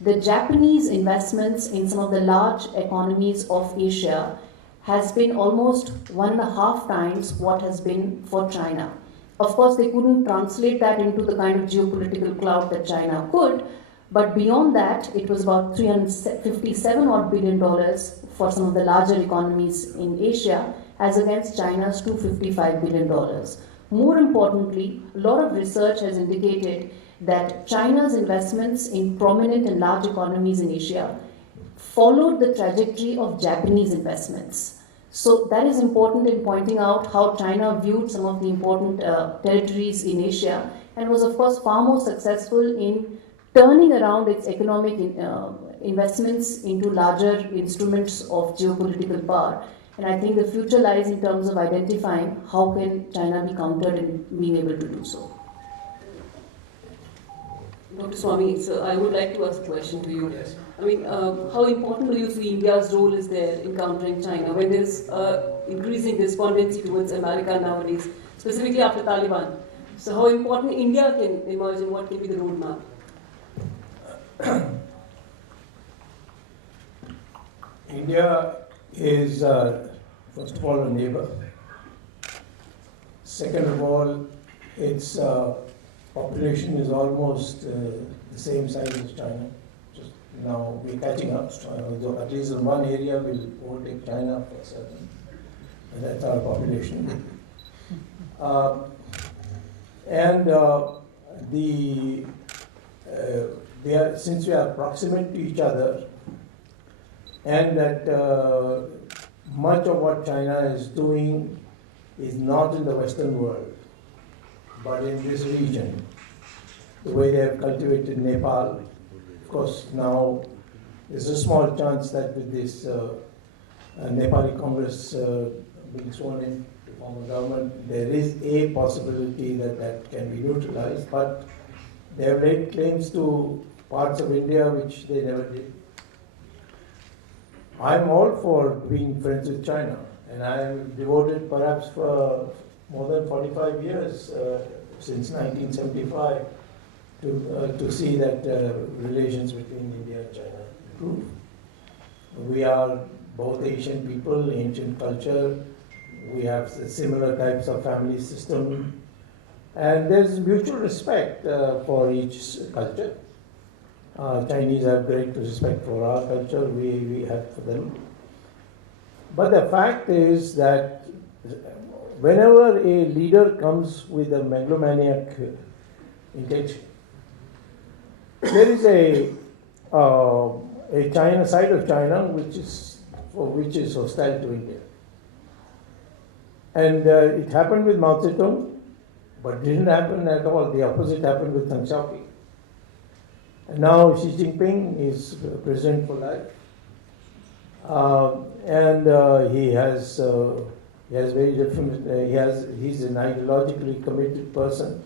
the Japanese investments in some of the large economies of Asia has been almost 1.5 times what has been for China. Of course, they couldn't translate that into the kind of geopolitical clout that China could, but beyond that, it was about $357 billion for some of the larger economies in Asia, as against China's $255 billion. More importantly, a lot of research has indicated that China's investments in prominent and large economies in Asia followed the trajectory of Japanese investments. So that is important in pointing out how China viewed some of the important territories in Asia, and was of course far more successful in turning around its economic investments into larger instruments of geopolitical power. And I think the future lies in terms of identifying how can China be countered in being able to do so. Dr. Swamy, so I would like to ask a question to you. Yes. I mean, how important do you see India's role is there in countering China when there's increasing despondency towards America nowadays, specifically after Taliban? So how important India can emerge and what can be the roadmap? India is, first of all, a neighbor. Second of all, its population is almost the same size as China. Just now we're catching up. At least in one area we'll overtake China for certain. and that's our population. And since we are proximate to each other, and that much of what China is doing is not in the Western world, but in this region, the way they have cultivated Nepal. Of course, now there's a small chance that with this Nepali Congress being sworn in to form a government, there is a possibility that that can be neutralized, but they have laid claims to parts of India which they never did. I'm all for being friends with China, and I'm devoted perhaps for more than 45 years, since 1975, to see that relations between India and China improve. We are both Asian people, ancient culture, we have similar types of family system, and there's mutual respect for each culture. Chinese have great respect for our culture, we have for them. But the fact is that whenever a leader comes with a megalomaniac intention, there is a China side of China which is hostile to India. And it happened with Mao Zedong, but didn't happen at all. The opposite happened with Deng Xiaoping. And now Xi Jinping is president for life, and he has very different. He's an ideologically committed person.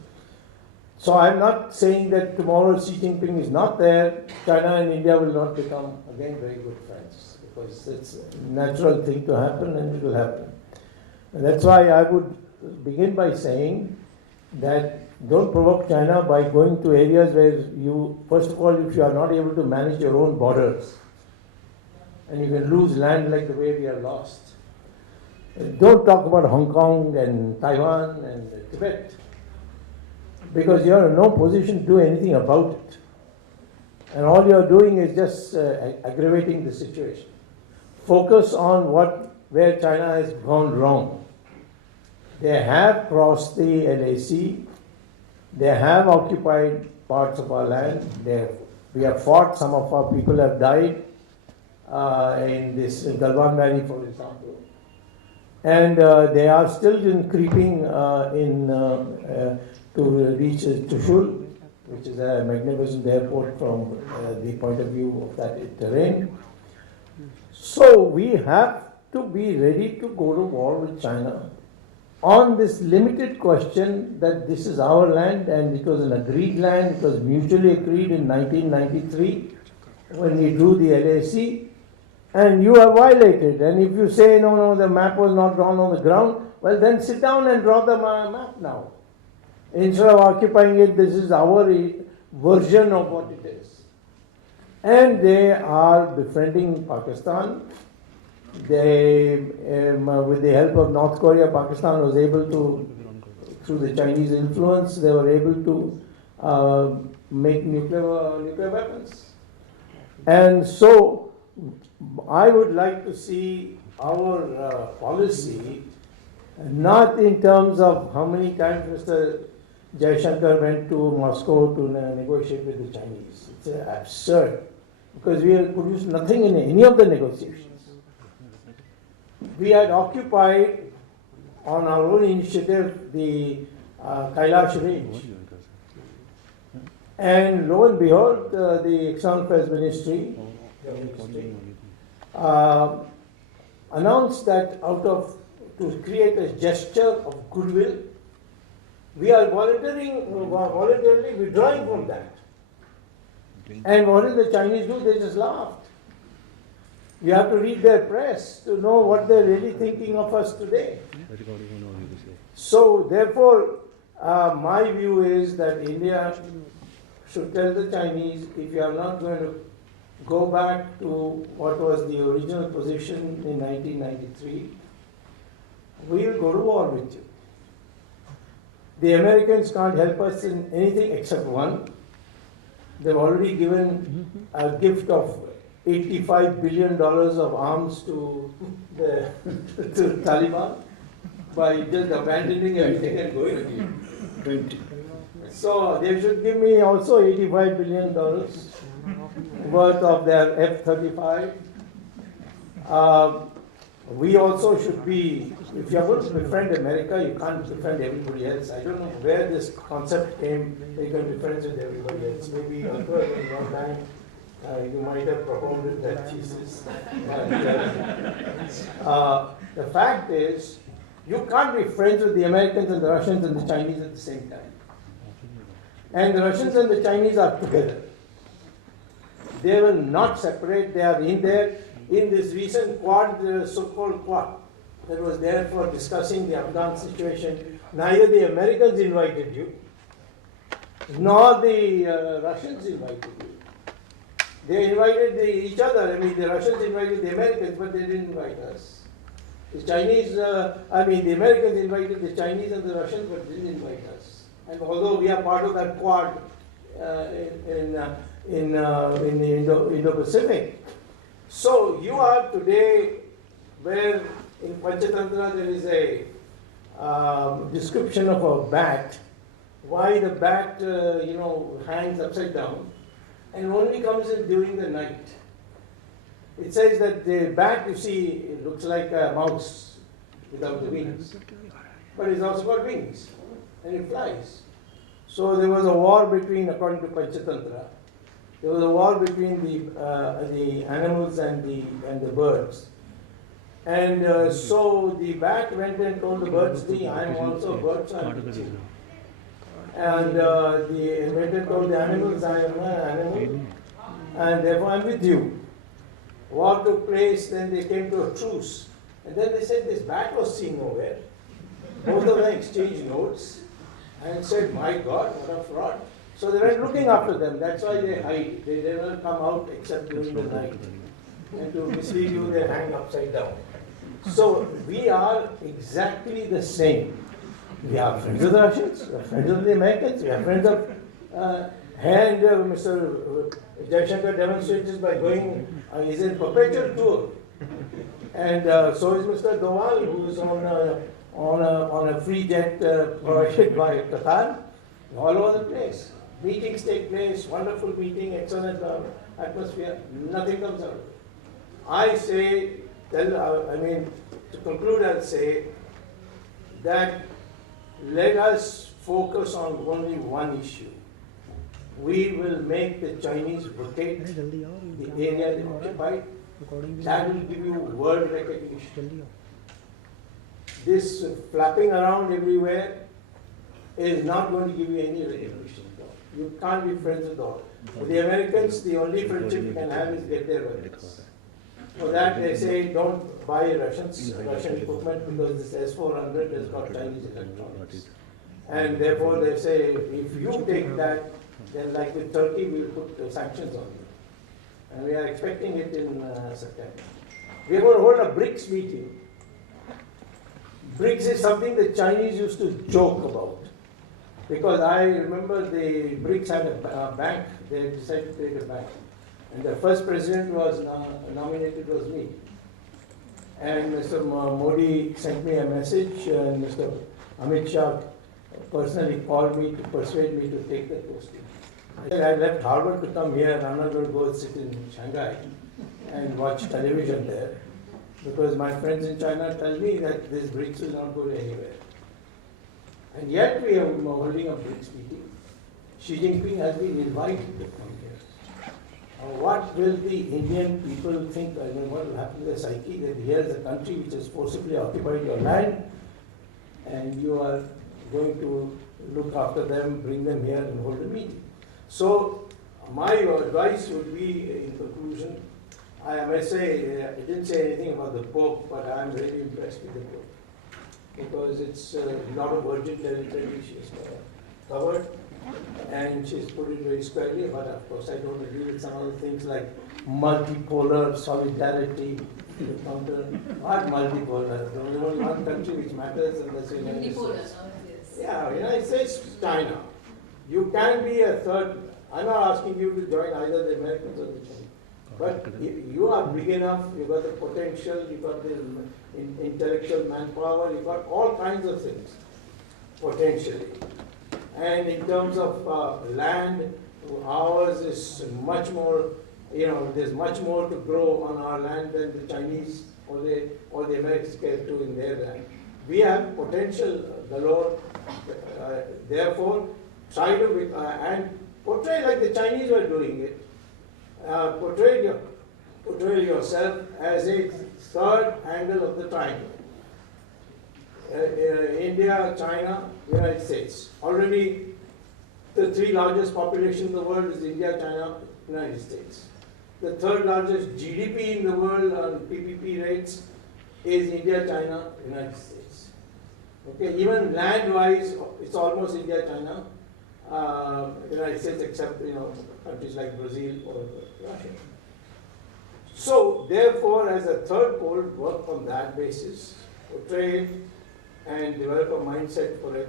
So I'm not saying that tomorrow Xi Jinping is not there, China and India will not become again very good friends, because it's a natural thing to happen, and it will happen. And that's why I would begin by saying that don't provoke China by going to areas where you, first of all, if you are not able to manage your own borders, and you can lose land like the way we have lost. Don't talk about Hong Kong and Taiwan and Tibet, because you are in no position to do anything about it. And all you are doing is just aggravating the situation. Focus on where China has gone wrong. They have crossed the LAC. They have occupied parts of our land. We have fought. Some of our people have died in this Galwan Valley, for example. And they are still creeping to reach Chushul, which is a magnificent airport from the point of view of that terrain. So we have to be ready to go to war with China on this limited question that this is our land, and it was an agreed land. It was mutually agreed in 1993 when we drew the LAC, and you have violated. And if you say, no, the map was not drawn on the ground, well, then sit down and draw the map now. Instead of occupying it, this is our version of what it is. And they are befriending Pakistan. They, with the help of North Korea, Pakistan was able to, through the Chinese influence, they were able to make nuclear weapons. And so I would like to see our policy not in terms of how many times Mr. Jaishankar went to Moscow to negotiate with the Chinese. It's absurd, because we have produced nothing in any of the negotiations. We had occupied on our own initiative the Kailash range. And lo and behold, the External Affairs Ministry announced that to create a gesture of goodwill, we are voluntarily withdrawing from that. And what did the Chinese do? They just laughed. You have to read their press to know what they're really thinking of us today. So therefore, my view is that India should tell the Chinese, if you are not going to go back to what was the original position in 1993, we will go to war with you. The Americans can't help us in anything except one. They've already given a gift of $85 billion of arms to the to Taliban by just abandoning everything and going. 20. So they should give me also $85 billion worth of their F-35. We also should be, if you are going to befriend America, you can't befriend everybody else. I don't know where this concept came, they can be friends with everybody else. Maybe Akbar in one time you might have propounded that thesis. The fact is, you can't be friends with the Americans and the Russians and the Chinese at the same time. And the Russians and the Chinese are together. They will not separate, they are in there. In this recent Quad, the so-called Quad, that was there for discussing the Afghan situation, neither the Americans invited you, nor the Russians invited you. They invited each other. I mean, the Russians invited the Americans, but they didn't invite us. The Chinese, the Americans invited the Chinese and the Russians, but didn't invite us. And although we are part of that Quad in the Indo-Pacific, so you are today where in Panchatantra there is a description of a bat, why the bat hangs upside down and only comes in during the night. It says that the bat, you see, it looks like a mouse without the wings, but it's also got wings and it flies. So there was a war between, according to Panchatantra, there was a war between the animals and the birds. And so the bat went and told the birds, I am also a bird, so I'm with you. And the inventor told the animals, I am an animal, and therefore I'm with you. War took place, then they came to a truce. And then they said this bat was seen nowhere. Both of them exchanged notes and said, my God, what a fraud. So they went looking after them. That's why they hide. They never come out except during the night. And to mislead you, they hang upside down. So we are exactly the same. We are friends of the Russians, we are friends of the Americans, we are friends of, and Mr. Jaishankar demonstrates this by going, he's in perpetual tour. And so is Mr. Doval, who is on a free jet provided by Qatar, all over the place. Meetings take place, wonderful meeting, excellent atmosphere, nothing comes out. I say, to conclude, I'll say that let us focus on only one issue. We will make the Chinese vacate the area they occupied. That will give you world recognition. This flapping around everywhere is not going to give you any recognition. You can't be friends with all. With the Americans, the only friendship you can have is get their weapons. For that, they say don't buy Russian equipment because this S-400 has got Chinese electronics. And therefore, they say if you take that, then like with Turkey, we will put sanctions on you. And we are expecting it in September. We are going to hold a BRICS meeting. BRICS is something the Chinese used to joke about. Because I remember the BRICS had a bank, they decided to create a bank. And the first president was nominated was me. And Mr. Modi sent me a message, and Mr. Amit Shah personally called me to persuade me to take the posting. I left Harvard to come here, and I'm not going to go sit in Shanghai and watch television there, because my friends in China tell me that this BRICS will not go anywhere. And yet we are holding a BRICS meeting. Xi Jinping has been invited to come here. What will the Indian people think? I mean, what will happen to their psyche? That here is a country which has forcibly occupied your land, and you are going to look after them, bring them here and hold a meeting. So my advice would be, in conclusion, I must say, I didn't say anything about the Pope, but I'm really impressed with the Pope, because it's not a virgin territory she's covered, and she's put it very squarely, but of course I don't agree with some other things like multipolar solidarity, not multipolar, there's only one country which matters, and that's the United States. Yeah, United States, China. You can be a third. I'm not asking you to join either the Americans or the Chinese. But you are big enough, you've got the potential, you've got the intellectual manpower, you've got all kinds of things, potentially. And in terms of land, ours is much more, there's much more to grow on our land than the Chinese or the Americans can do in their land. We have potential galore, therefore try to and portray like the Chinese were doing it. Portray yourself as a third angle of the triangle. India, China, United States. Already the three largest populations in the world is India, China, United States. The third largest GDP in the world on PPP rates is India, China, United States. Okay, even land-wise, it's almost India, China, United States, except countries like Brazil or Russia. So, therefore, as a third pole, work on that basis, portray it and develop a mindset for it,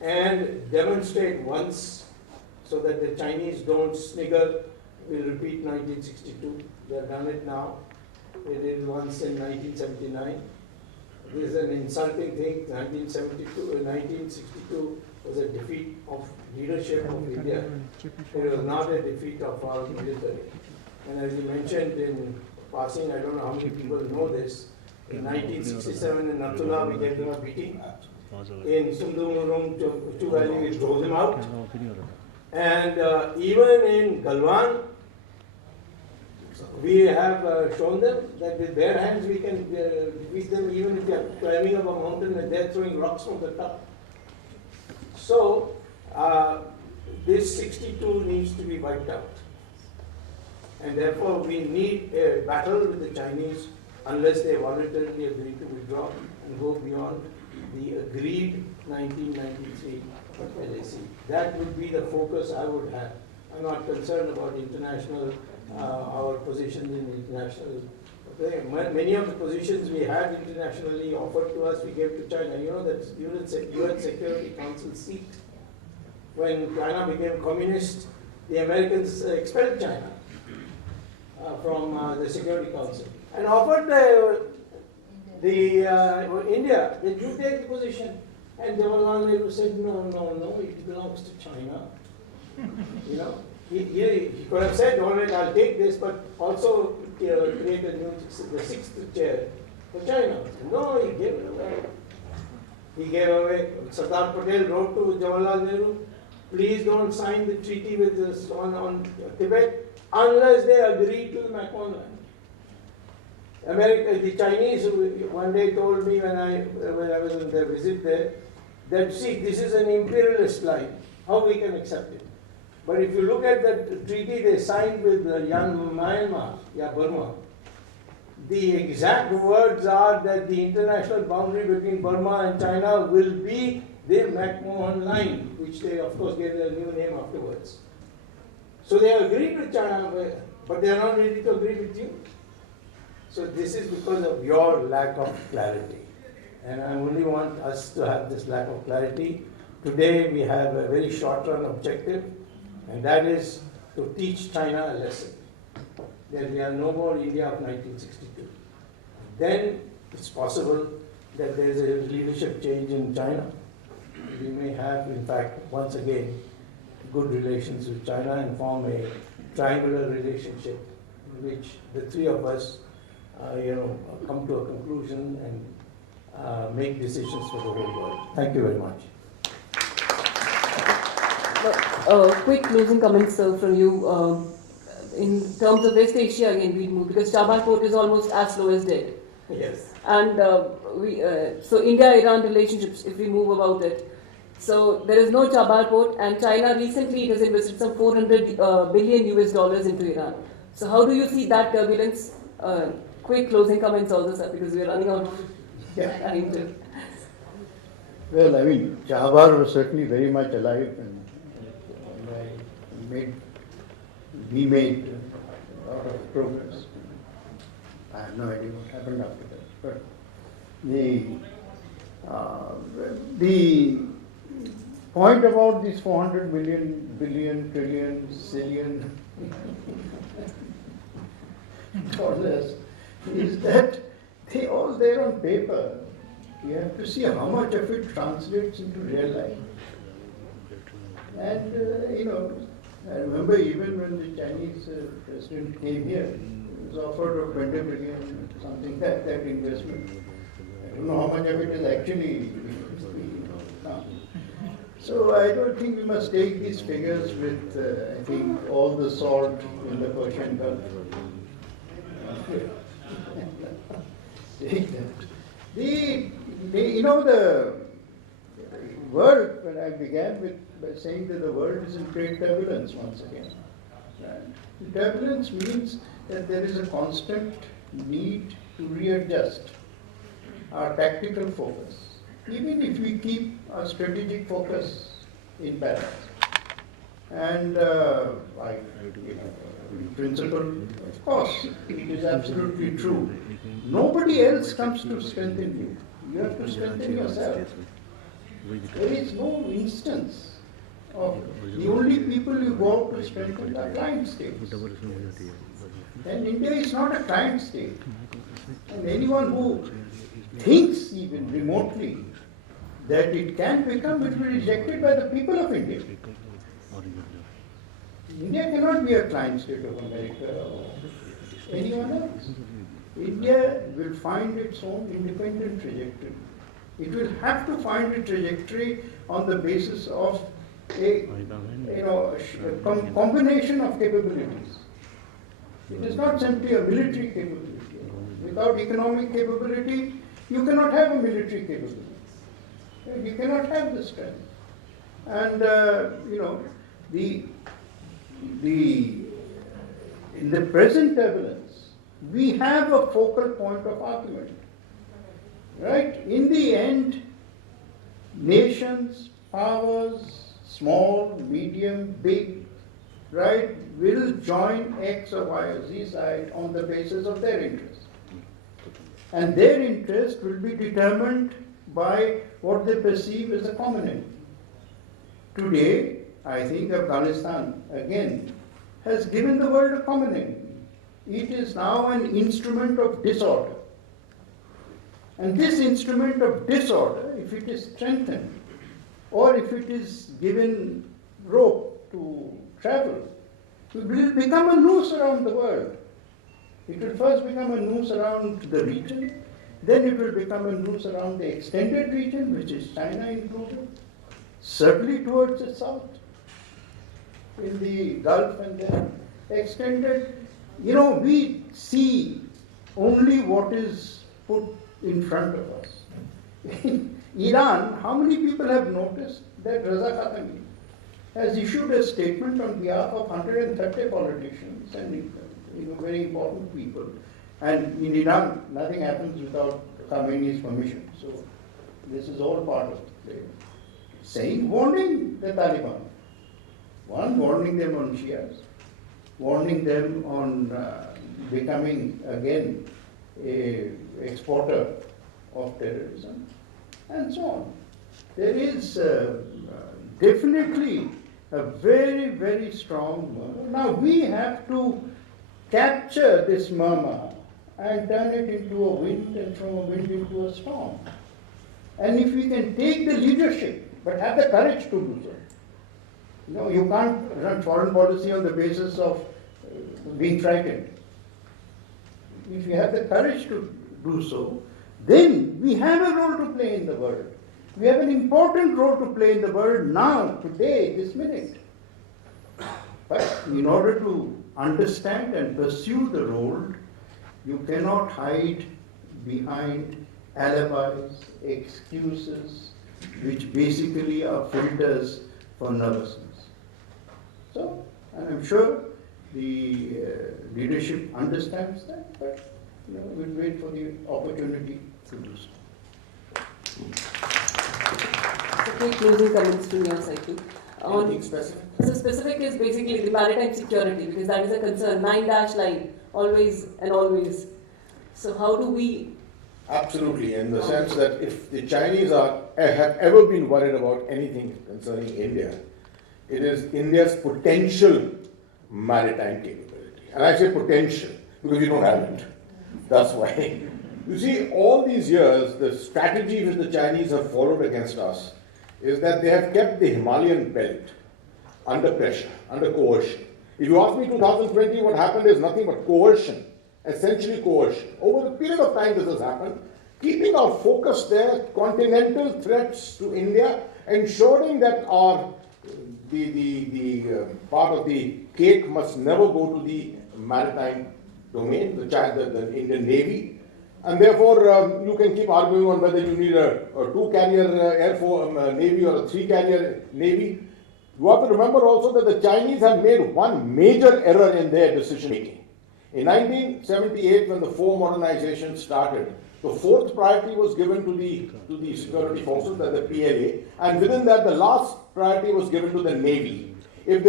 and demonstrate once so that the Chinese don't snigger. We'll repeat 1962. They have done it now. They did it once in 1979. This is an insulting thing. 1962 was a defeat of leadership of India. It was not a defeat of our military. And as you mentioned in passing, I don't know how many people know this. In 1967 in Natula, we gave them a beating. In Sundumurum, Chu Valley, we drove them out. And even in Galwan, we have shown them that with bare hands we can defeat them even if they are climbing up a mountain and they are throwing rocks from the top. So, this 62 needs to be wiped out. And therefore, we need a battle with the Chinese unless they voluntarily agree to withdraw and go beyond the agreed 1993 LAC. That would be the focus I would have. I'm not concerned about international, our positions in international. Many of the positions we had internationally offered to us, we gave to China. You know that UN Security Council seat, when China became communist, the Americans expelled China from the Security Council and offered India that you take the position. And Jawaharlal Nehru said, no, it belongs to China. He could have said, all right, I'll take this, but also create the sixth chair for China. No, he gave it away. He gave away. Sardar Patel wrote to Jawaharlal Nehru, please don't sign the treaty with this on Tibet unless they agree to the McMahon line. The Chinese one day told me when I was on their visit there, that see, this is an imperialist line, how we can accept it. But if you look at the treaty they signed with Myanmar, Burma, the exact words are that the international boundary between Burma and China will be the McMahon line, which they of course gave their new name afterwards. So they agreed with China, but they are not ready to agree with you. So this is because of your lack of clarity. And I only want us to have this lack of clarity. Today we have a very short-run objective, and that is to teach China a lesson. That we are no more India of 1962. Then it's possible that there is a leadership change in China. We may have, in fact, once again, good relations with China and form a triangular relationship in which the three of us, come to a conclusion and make decisions for the whole world. Thank you very much. Quick closing comments from you. In terms of West Asia, again, we move because Chabad port is almost as low as dead. Yes. And so India-Iran relationships, if we move about it. So there is no Chabad port, and China recently has invested some $400 billion into Iran. So how do you see that turbulence? Quick closing comments also, sir, because we are running out of time. Well, I mean, Chabad was certainly very much alive, and we made a lot of progress. I have no idea what happened after that. But the point about these 400 million, billion, trillion, zillion, dollars is that they all there on paper. You have to see how much of it translates into real life. And, I remember even when the Chinese president came here, he was offered a 20 billion, something like that investment. I don't know how much of it is actually now. So I don't think we must take these figures with, I think, all the salt in the Persian Gulf. The world, when I began by saying that the world is in great turbulence once again. Right? Turbulence means that there is a constant need to readjust our tactical focus, even if we keep our strategic focus in balance. And in principle, of course, it is absolutely true. Nobody else comes to strengthen you. You have to strengthen yourself. There is no instance of the only people you go out to strengthen are client states. And India is not a client state. And anyone who thinks even remotely that it can become will be rejected by the people of India. India cannot be a client state of America or anyone else. India will find its own independent trajectory. It will have to find a trajectory on the basis of a combination of capabilities. It is not simply a military capability. Without economic capability, you cannot have a military capability. You cannot have the strength. And in the present turbulence, we have a focal point of argument. Right? In the end, nations, powers, small, medium, big, right, will join X or Y or Z side on the basis of their interest. And their interest will be determined by what they perceive as a common enemy. Today, I think Afghanistan, again, has given the world a common enemy. It is now an instrument of disorder. And this instrument of disorder, if it is strengthened, or if it is given rope to travel, it will become a noose around the world. It will first become a noose around the region, then it will become a noose around the extended region, which is China included, certainly towards the south, in the Gulf and then extended. We see only what is put in front of us. In Iran, how many people have noticed that Raza Khatami has issued a statement on behalf of 130 politicians and very important people. And in Iran, nothing happens without Khamenei's permission. So this is all part of the warning the Taliban. One, warning them on Shias, warning them on becoming again a exporter of terrorism, and so on. There is definitely a very, very strong murmur. Now we have to capture this murmur and turn it into a wind, and from a wind into a storm. And if we can take the leadership, but have the courage to do so. You can't run foreign policy on the basis of being frightened. If you have the courage to do so, then we have a role to play in the world. We have an important role to play in the world now, today, this minute. But in order to understand and pursue the role, you cannot hide behind alibis, excuses, which basically are filters for nervousness. So, and I'm sure the leadership understands that, but we'll wait for the opportunity to do so. Okay, closing comments from your side too. Anything specific? So specific is basically the maritime security, because that is a concern. 9-line, always and always. So how do we? Absolutely, in the sense that if the Chinese have ever been worried about anything concerning India, it is India's potential maritime capability. And I say potential, because you don't have it. That's why. You see, all these years, the strategy which the Chinese have followed against us is that they have kept the Himalayan belt under pressure, under coercion. If you ask me 2020, what happened is nothing but coercion, essentially coercion. Over the period of time this has happened, keeping our focus there, continental threats to India, ensuring that the part of the cake must never go to the maritime domain, the Indian Navy. And therefore, you can keep arguing on whether you need a two-carrier Air Force Navy or a three-carrier Navy. You have to remember also that the Chinese have made one major error in their decision-making. In 1978, when the four modernization started, the fourth priority was given to the security forces, the PLA, and within that, the last priority was given to the Navy. If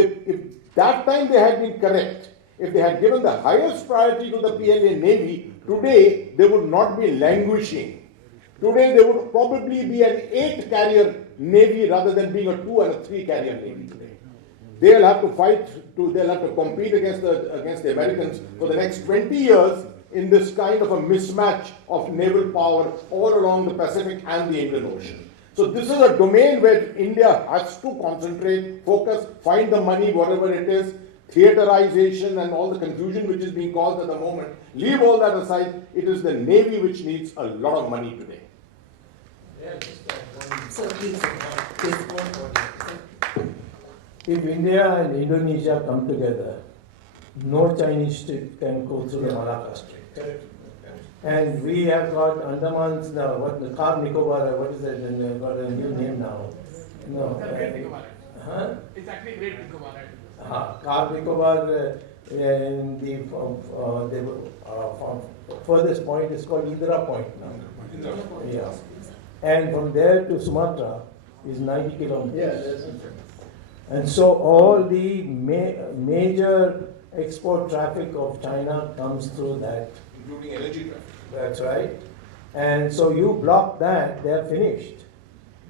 that time they had been correct, if they had given the highest priority to the PLA Navy, today they would not be languishing. Today they would probably be an 8-carrier Navy rather than being a 2 and a 3-carrier Navy today. They'll have to fight, they'll have to compete against the Americans for the next 20 years in this kind of a mismatch of naval power all along the Pacific and the Indian Ocean. So this is a domain where India has to concentrate, focus, find the money, whatever it is, theaterization and all the confusion which is being caused at the moment. Leave all that aside, it is the Navy which needs a lot of money today. So please. If India and Indonesia come together, no Chinese ship can go through the Malacca Strait. And we have got Andamans now, the Car Nicobar, what is that, and got a new name now. No. Huh? It's actually Great Nicobar. Car Nicobar, and the furthest point is called Indira Point now. Yeah. And from there to Sumatra is 90 kilometers. Yes. And so all the major export traffic of China comes through that. Including energy traffic. That's right. And so you block that, they're finished.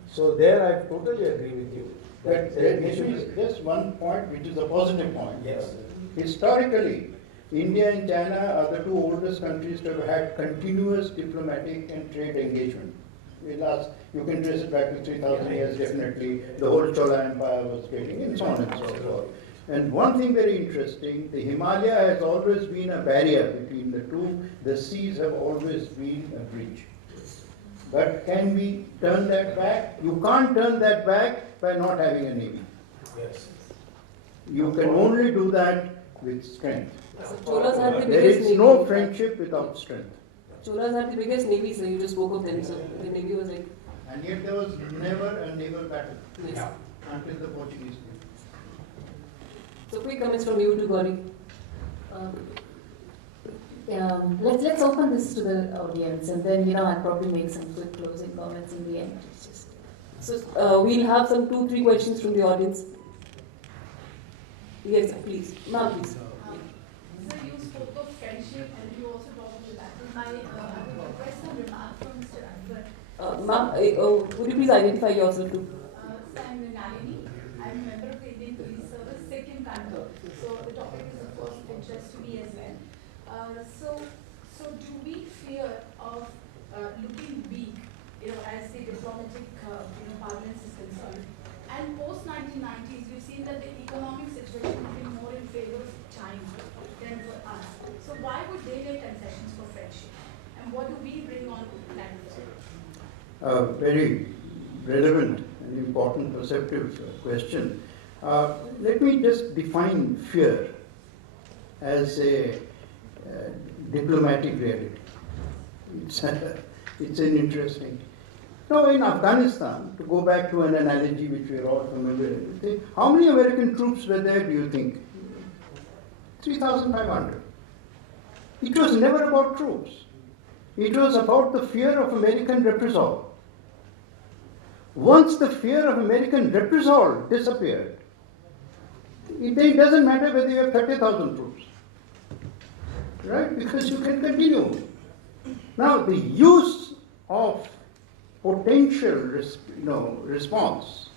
So there I totally agree with you. But there is just one point which is a positive point. Yes. Historically, India and China are the two oldest countries to have had continuous diplomatic and trade engagement. You can trace it back to 3,000 years, definitely. The whole Chola Empire was trading, and so on and so forth. And one thing very interesting, the Himalaya has always been a barrier between the two. The seas have always been a bridge. But can we turn that back? You can't turn that back by not having a navy. Yes. You can only do that with strength. So Cholas had the There biggest is navy. no friendship without strength. Cholas had the biggest navy, so you just spoke of them. So the navy was like. And yet there was never a naval battle Yes. until the Portuguese came. So quick comments from you too, Gaurie. Let's open this to the audience, and then I'll probably make some quick closing comments in the end. So we'll have some 2-3 questions from the audience. Yes, please. Ma'am, please. Sir, you spoke of friendship and you also talked about that. I would request a remark from Mr. Akbar. Ma'am, would you please identify yourself too? So I'm Nalini. I'm a member of the Indian Police Service, second time. So the topic is of course of interest to me as well. So do we fear of looking weak, as the diplomatic, parlance is concerned? And post 1990s, we've seen that the economic situation has been more in favor of China than for us. So why would they make concessions for friendship? And what do we bring on to that? Very relevant and important perceptive question. Let me just define fear as a diplomatic reality. It's an interesting. Now in Afghanistan, to go back to an analogy which we are all familiar with, how many American troops were there, do you think? 3,500. It was never about troops. It was about the fear of American reprisal. Once the fear of American reprisal disappeared, it doesn't matter whether you have 30,000 troops, right? Because you can continue. Now the use of potential response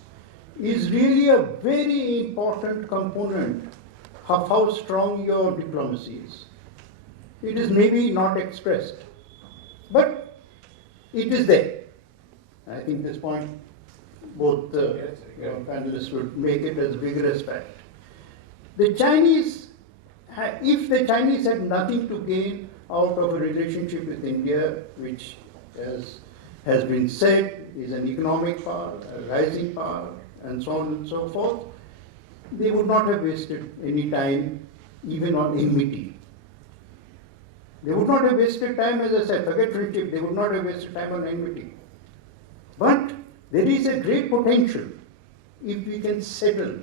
is really a very important component of how strong your diplomacy is. It is maybe not expressed, but it is there. I think this point both panelists would make it as vigorous fact. The Chinese, if the Chinese had nothing to gain out of a relationship with India, which has been said is an economic power, a rising power, and so on and so forth, they would not have wasted any time even on enmity. They would not have wasted time, as I said, forget friendship, they would not have wasted time on enmity. But there is a great potential if we can settle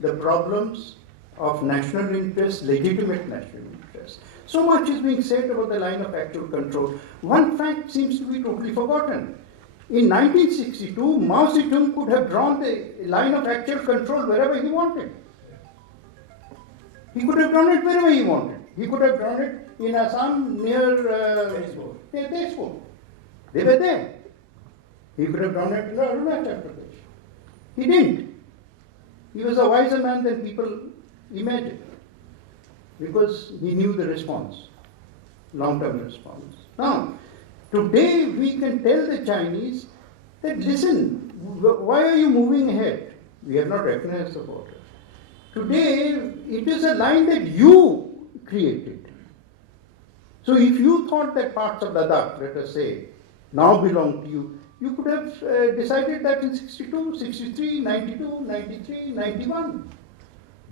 the problems of national interest, legitimate national interest. So much is being said about the line of actual control. One fact seems to be totally forgotten. In 1962, Mao Zedong could have drawn the line of actual control wherever he wanted. He could have drawn it wherever he wanted. He could have drawn it in Assam near Tezpur. They were there. He could have drawn it in Arunachal Pradesh. He didn't. He was a wiser man than people imagined, because he knew the response, long-term response. Now, today we can tell the Chinese that, listen, why are you moving ahead? We have not recognized the border. Today, it is a line that you created. So if you thought that parts of Ladakh, let us say, now belong to you, you could have decided that in 62, 63, 92, 93, 91.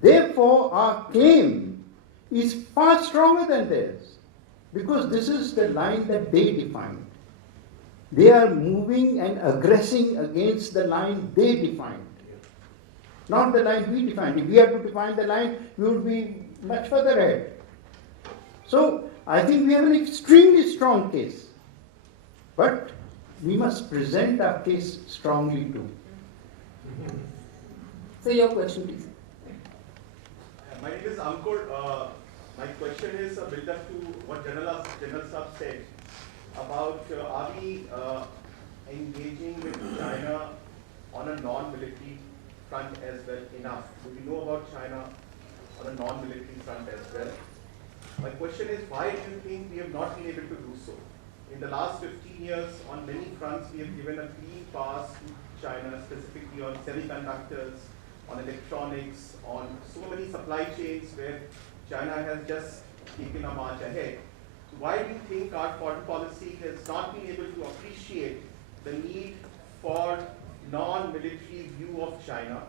Therefore, our claim is far stronger than theirs, because this is the line that they defined. They are moving and aggressing against the line they defined, not the line we defined. If we had to define the line, we would be much further ahead. So, I think we have an extremely strong case, but we must present our case strongly too. So your question, please. My name is Ankur. My question is a build-up to what General Sahab said about are we engaging with China on a non-military front as well enough? Do we know about China on a non-military front as well? My question is, why do you think we have not been able to do so? In the last 15 years, on many fronts, we have given a clean pass to China, specifically on semiconductors, on electronics, on so many supply chains where China has just taken a march ahead. So why do you think our foreign policy has not been able to appreciate the need for non-military view of China?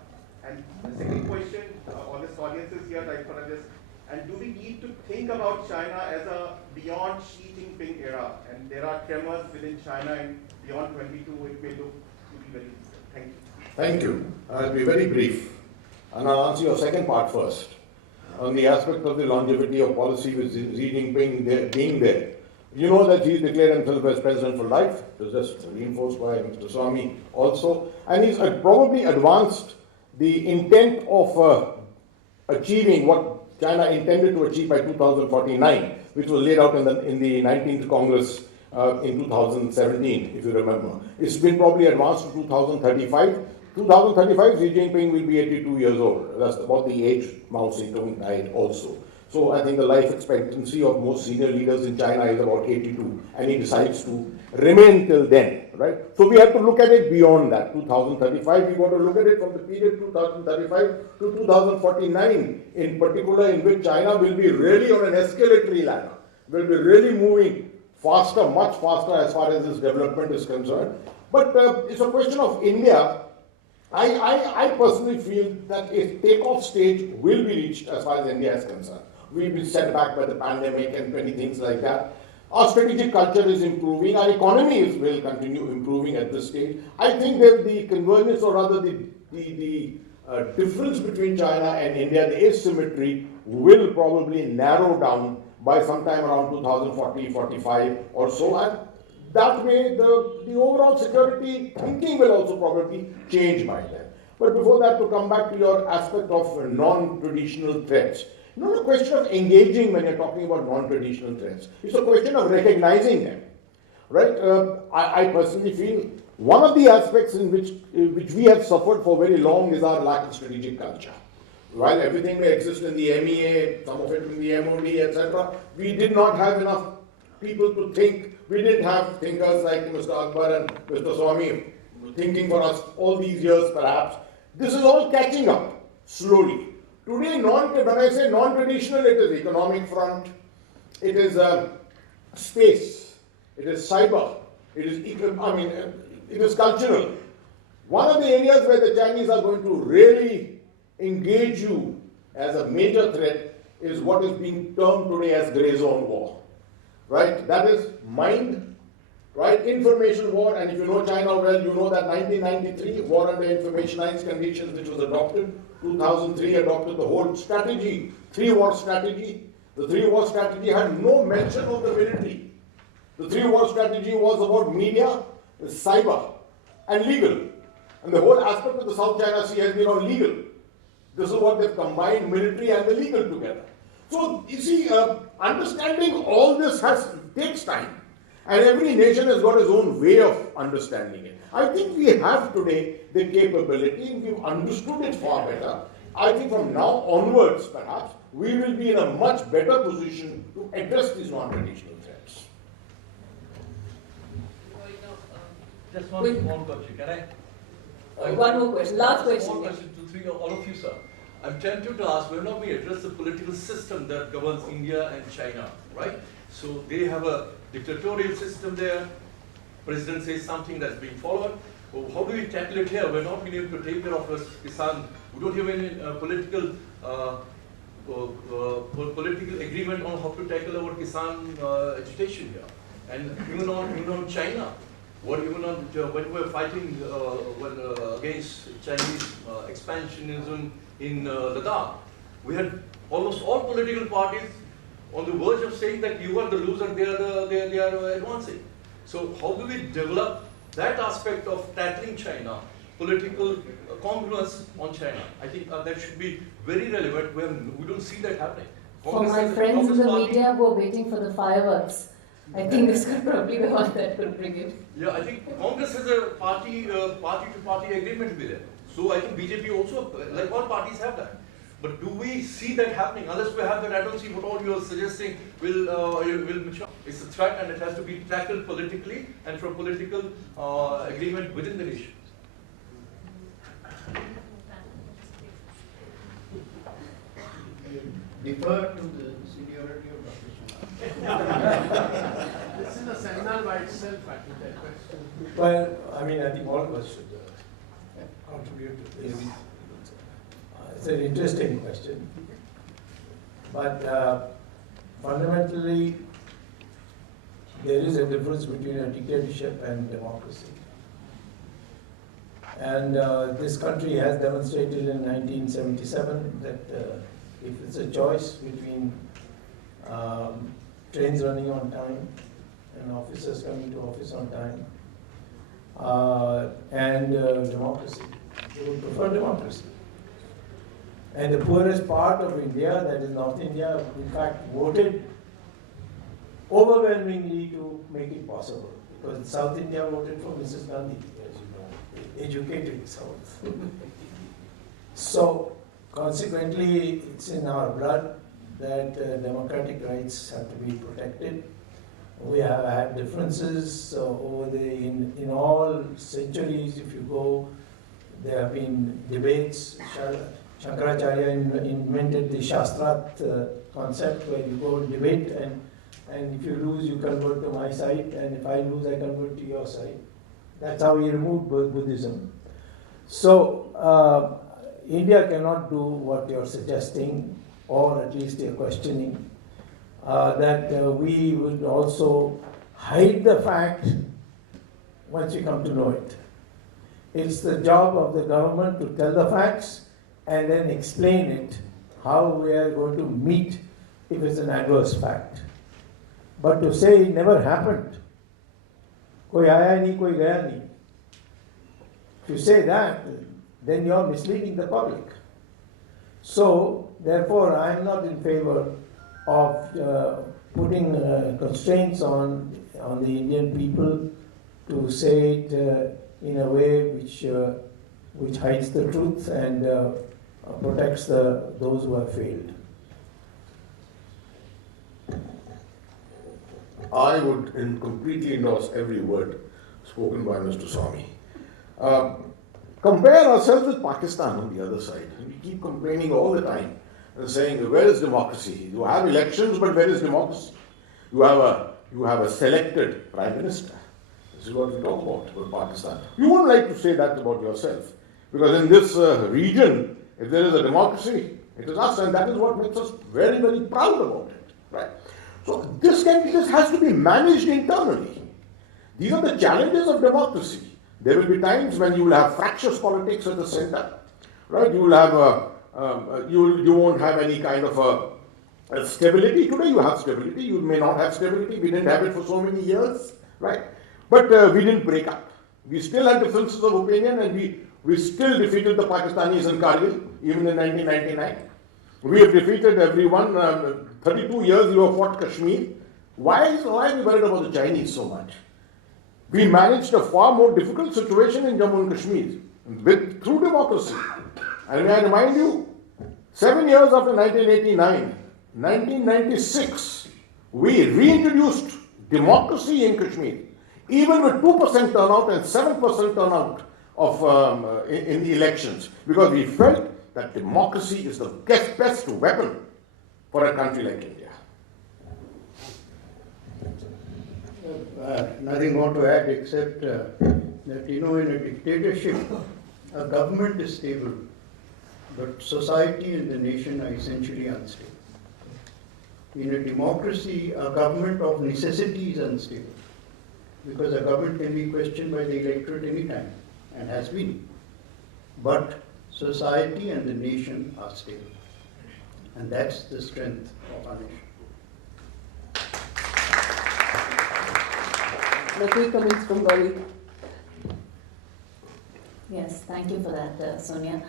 And the second question, all this audience is here, like for just, and do we need to think about China as a beyond Xi Jinping era? And there are tremors within China, and beyond 22, it may look to be very different. Thank you. Thank you. I'll be very brief. And I'll answer your second part first. On the aspect of the longevity of policy with Xi Jinping being there. You know that he's declared himself as president for life. It was just reinforced by Mr. Swamy also. And he's probably advanced the intent of achieving what China intended to achieve by 2049, which was laid out in the 19th Congress in 2017, if you remember. It's been probably advanced to 2035. 2035, Xi Jinping will be 82 years old. That's about the age Mao Zedong died also. So I think the life expectancy of most senior leaders in China is about 82, and he decides to remain till then, right? So we have to look at it beyond that, 2035. We've got to look at it from the period 2035 to 2049, in particular, in which China will be really on an escalatory ladder, will be really moving faster, much faster as far as this development is concerned. But it's a question of India. I personally feel that a takeoff stage will be reached as far as India is concerned. We'll be set back by the pandemic and many things like that. Our strategic culture is improving. Our economy will continue improving at this stage. I think that the convergence, or rather the difference between China and India, the asymmetry, will probably narrow down by sometime around 2040, 45 or so. And that way, the overall security thinking will also probably change by then. But before that, to come back to your aspect of non-traditional threats, not a question of engaging when you're talking about non-traditional threats. It's a question of recognizing them, right? I personally feel one of the aspects in which we have suffered for very long is our lack of strategic culture. while everything may exist in the MEA, some of it in the MOD, etc., we did not have enough people to think. We didn't have thinkers like Mr. Akbar and Mr. Swamy thinking for us all these years, perhaps. This is all catching up slowly. Today, when I say non-traditional, it is economic front, it is space, it is cyber, it is cultural. One of the areas where the Chinese are going to really engage you as a major threat is what is being termed today as grey zone war, right? That is mind, right? Information war, and if you know China well, you know that 1993 war under informationized conditions, which was adopted, 2003 adopted the whole strategy, three-war strategy. The three-war strategy had no mention of the military. The three-war strategy was about media, cyber, and legal. And the whole aspect of the South China Sea has been on legal. This is what they've combined, military and the legal together. So, you see, understanding all this takes time. And every nation has got its own way of understanding it. I think we have today the capability, and we've understood it far better. I think from now onwards, perhaps, we will be in a much better position to address these non-traditional threats. Just one small question, can I? One more question, last question. Small question to all of you, sir. I'm tempted to ask, whether or not we address the political system that governs India and China, right? So they have a dictatorial system there. President says something that's being followed. Well, how do we tackle it here? We're not being able to take care of us Kisan. We don't have any political agreement on how to tackle our Kisan agitation here. And even on China, when we were fighting against Chinese expansionism in Ladakh, we had almost all political parties on the verge of saying that you are the loser, they are advancing. So how do we develop that aspect of tackling China, political congruence on China? I think that should be very relevant. We don't see that happening. For my friends in the media who are waiting for the fireworks, I think this could probably be the one that could bring it. Yeah, I think Congress has a party-to-party agreement with it. So I think BJP also, like all parties, have that. But do we see that happening? Unless we have that, I don't see what all you are suggesting will mature. It's a threat, and it has to be tackled politically and from political agreement within the nation. Defer to the seniority of Dr. Swamy. This is a seminar by itself, I think, that question. Well, I think all of us should contribute to this. It's an interesting question. But fundamentally, there is a difference between a dictatorship and democracy. And this country has demonstrated in 1977 that if it's a choice between trains running on time and officers coming to office on time and democracy, they would prefer democracy. And the poorest part of India, that is North India, in fact voted overwhelmingly to make it possible. Because South India voted for Mrs. Gandhi, as you know, educated South. So consequently, it's in our blood that democratic rights have to be protected. We have had differences in all centuries. If you go, there have been debates. Shankaracharya invented the Shastrat concept, where you go and debate, and if you lose, you convert to my side, and if I lose, I convert to your side. That's how we removed Buddhism. So India cannot do what you're suggesting, or at least you're questioning, that we would also hide the fact once you come to know it. It's the job of the government to tell the facts and then explain it, how we are going to meet if it's an adverse fact. But to say it never happened, koi aaya nahi, koi gaya nahi. If you say that, then you're misleading the public. So, therefore, I am not in favor of putting constraints on the Indian people to say it in a way which hides the truth and protects those who have failed. I would completely endorse every word spoken by Mr. Swamy. Compare ourselves with Pakistan on the other side. We keep complaining all the time and saying, where is democracy? You have elections, but where is democracy? You have a selected prime minister. This is what we talk about Pakistan. You wouldn't like to say that about yourself, because in this region, if there is a democracy, it is us, and that is what makes us very, very proud about it. Right? So this has to be managed internally. These are the challenges of democracy. There will be times when you will have fractious politics at the center, right? You will have you won't have any kind of a stability. Today you have stability. You may not have stability. We didn't have it for so many years, right? But we didn't break up. We still had differences of opinion, and we still defeated the Pakistanis in Kargil, even in 1999. We have defeated everyone. 32 years we have fought Kashmir. Why are we worried about the Chinese so much? We managed a far more difficult situation in Jammu and Kashmir through democracy. And may I remind you, 7 years after 1989, 1996, we reintroduced democracy in Kashmir, even with 2% turnout and 7% turnout in the elections, because we felt that democracy is the best weapon for a country like India. Nothing more to add except that, in a dictatorship, a government is stable, but society and the nation are essentially unstable. In a democracy, a government of necessity is unstable, because a government can be questioned by the electorate anytime, and has been. But society and the nation are stable. And that's the strength of our nation. The quick comments from Gaurie. Yes, thank you for that, Sonia.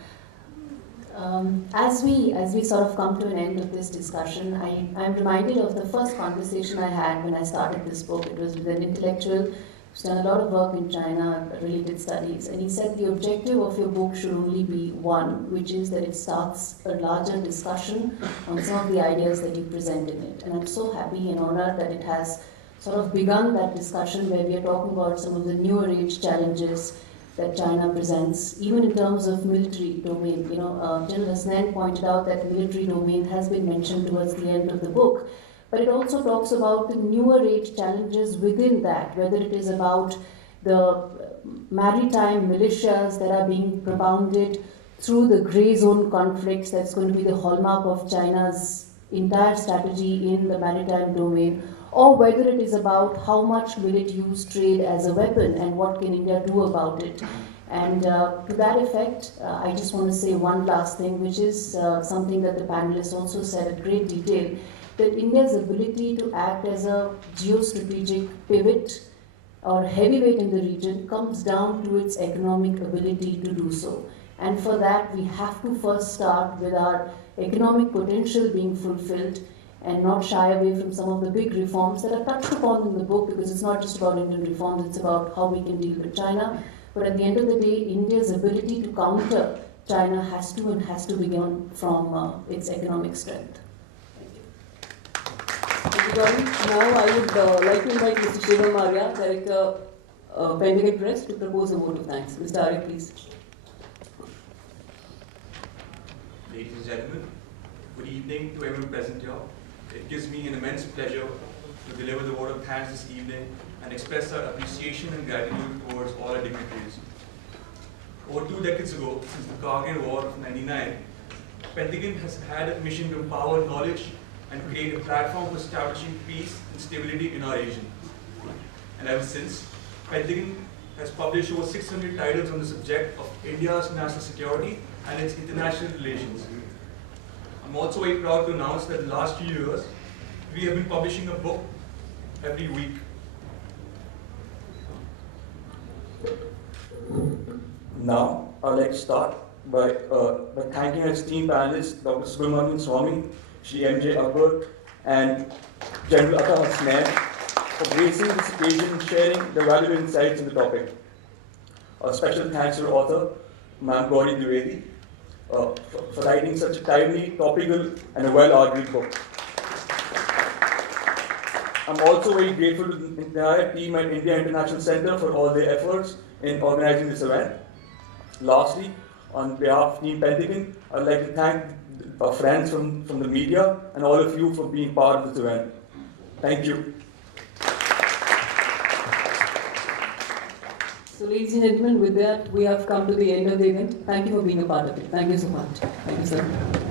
As we sort of come to an end of this discussion, I'm reminded of the first conversation I had when I started this book. It was with an intellectual who's done a lot of work in China, related studies, and he said the objective of your book should only be one, which is that it starts a larger discussion on some of the ideas that you present in it. And I'm so happy and honored that it has sort of begun that discussion where we are talking about some of the newer age challenges that China presents, even in terms of military domain. General Hasnain pointed out that military domain has been mentioned towards the end of the book, but it also talks about the newer age challenges within that, whether it is about the maritime militias that are being propounded through the grey zone conflicts that's going to be the hallmark of China's entire strategy in the maritime domain, or whether it is about how much will it use trade as a weapon and what can India do about it. And to that effect, I just want to say one last thing, which is something that the panelists also said at great detail, that India's ability to act as a geostrategic pivot or heavyweight in the region comes down to its economic ability to do so. And for that, we have to first start with our economic potential being fulfilled and not shy away from some of the big reforms that are touched upon in the book, because it's not just about Indian reforms, it's about how we can deal with China. But at the end of the day, India's ability to counter China has to begin from its economic strength. Thank you, Gaurie. Now I would like to invite Mr. Shri, Director, Pentagon Press, to propose a vote of thanks. Mr. Arif, please. Ladies and gentlemen, good evening to everyone present here. It gives me an immense pleasure to deliver the vote of thanks this evening and express our appreciation and gratitude towards all our dignitaries. Over 2 decades ago, since the Kargil War of '99, Pentagon has had a mission to empower knowledge and create a platform for establishing peace and stability in our region. And ever since, Pentagon has published over 600 titles on the subject of India's national security and its international relations. I'm also very proud to announce that in the last few years, we have been publishing a book every week. Now, I'd like to start by thanking our esteemed panelists, Dr. Subramanian Swamy, Shri M.J. Akbar, and General Hasnain for gracing this occasion and sharing their valuable insights on the topic. A special thanks to our author, Ma'am Gaurie Dwivedi, for writing such a timely, topical, and a well-argued book. I'm also very grateful to the entire team at India International Center for all their efforts in organizing this event. Lastly, on behalf of Team Pentagon, I'd like to thank our friends from the media and all of you for being part of this event. Thank you. So, ladies and gentlemen, with that, we have come to the end of the event. Thank you for being a part of it. Thank you so much. Thank you, sir.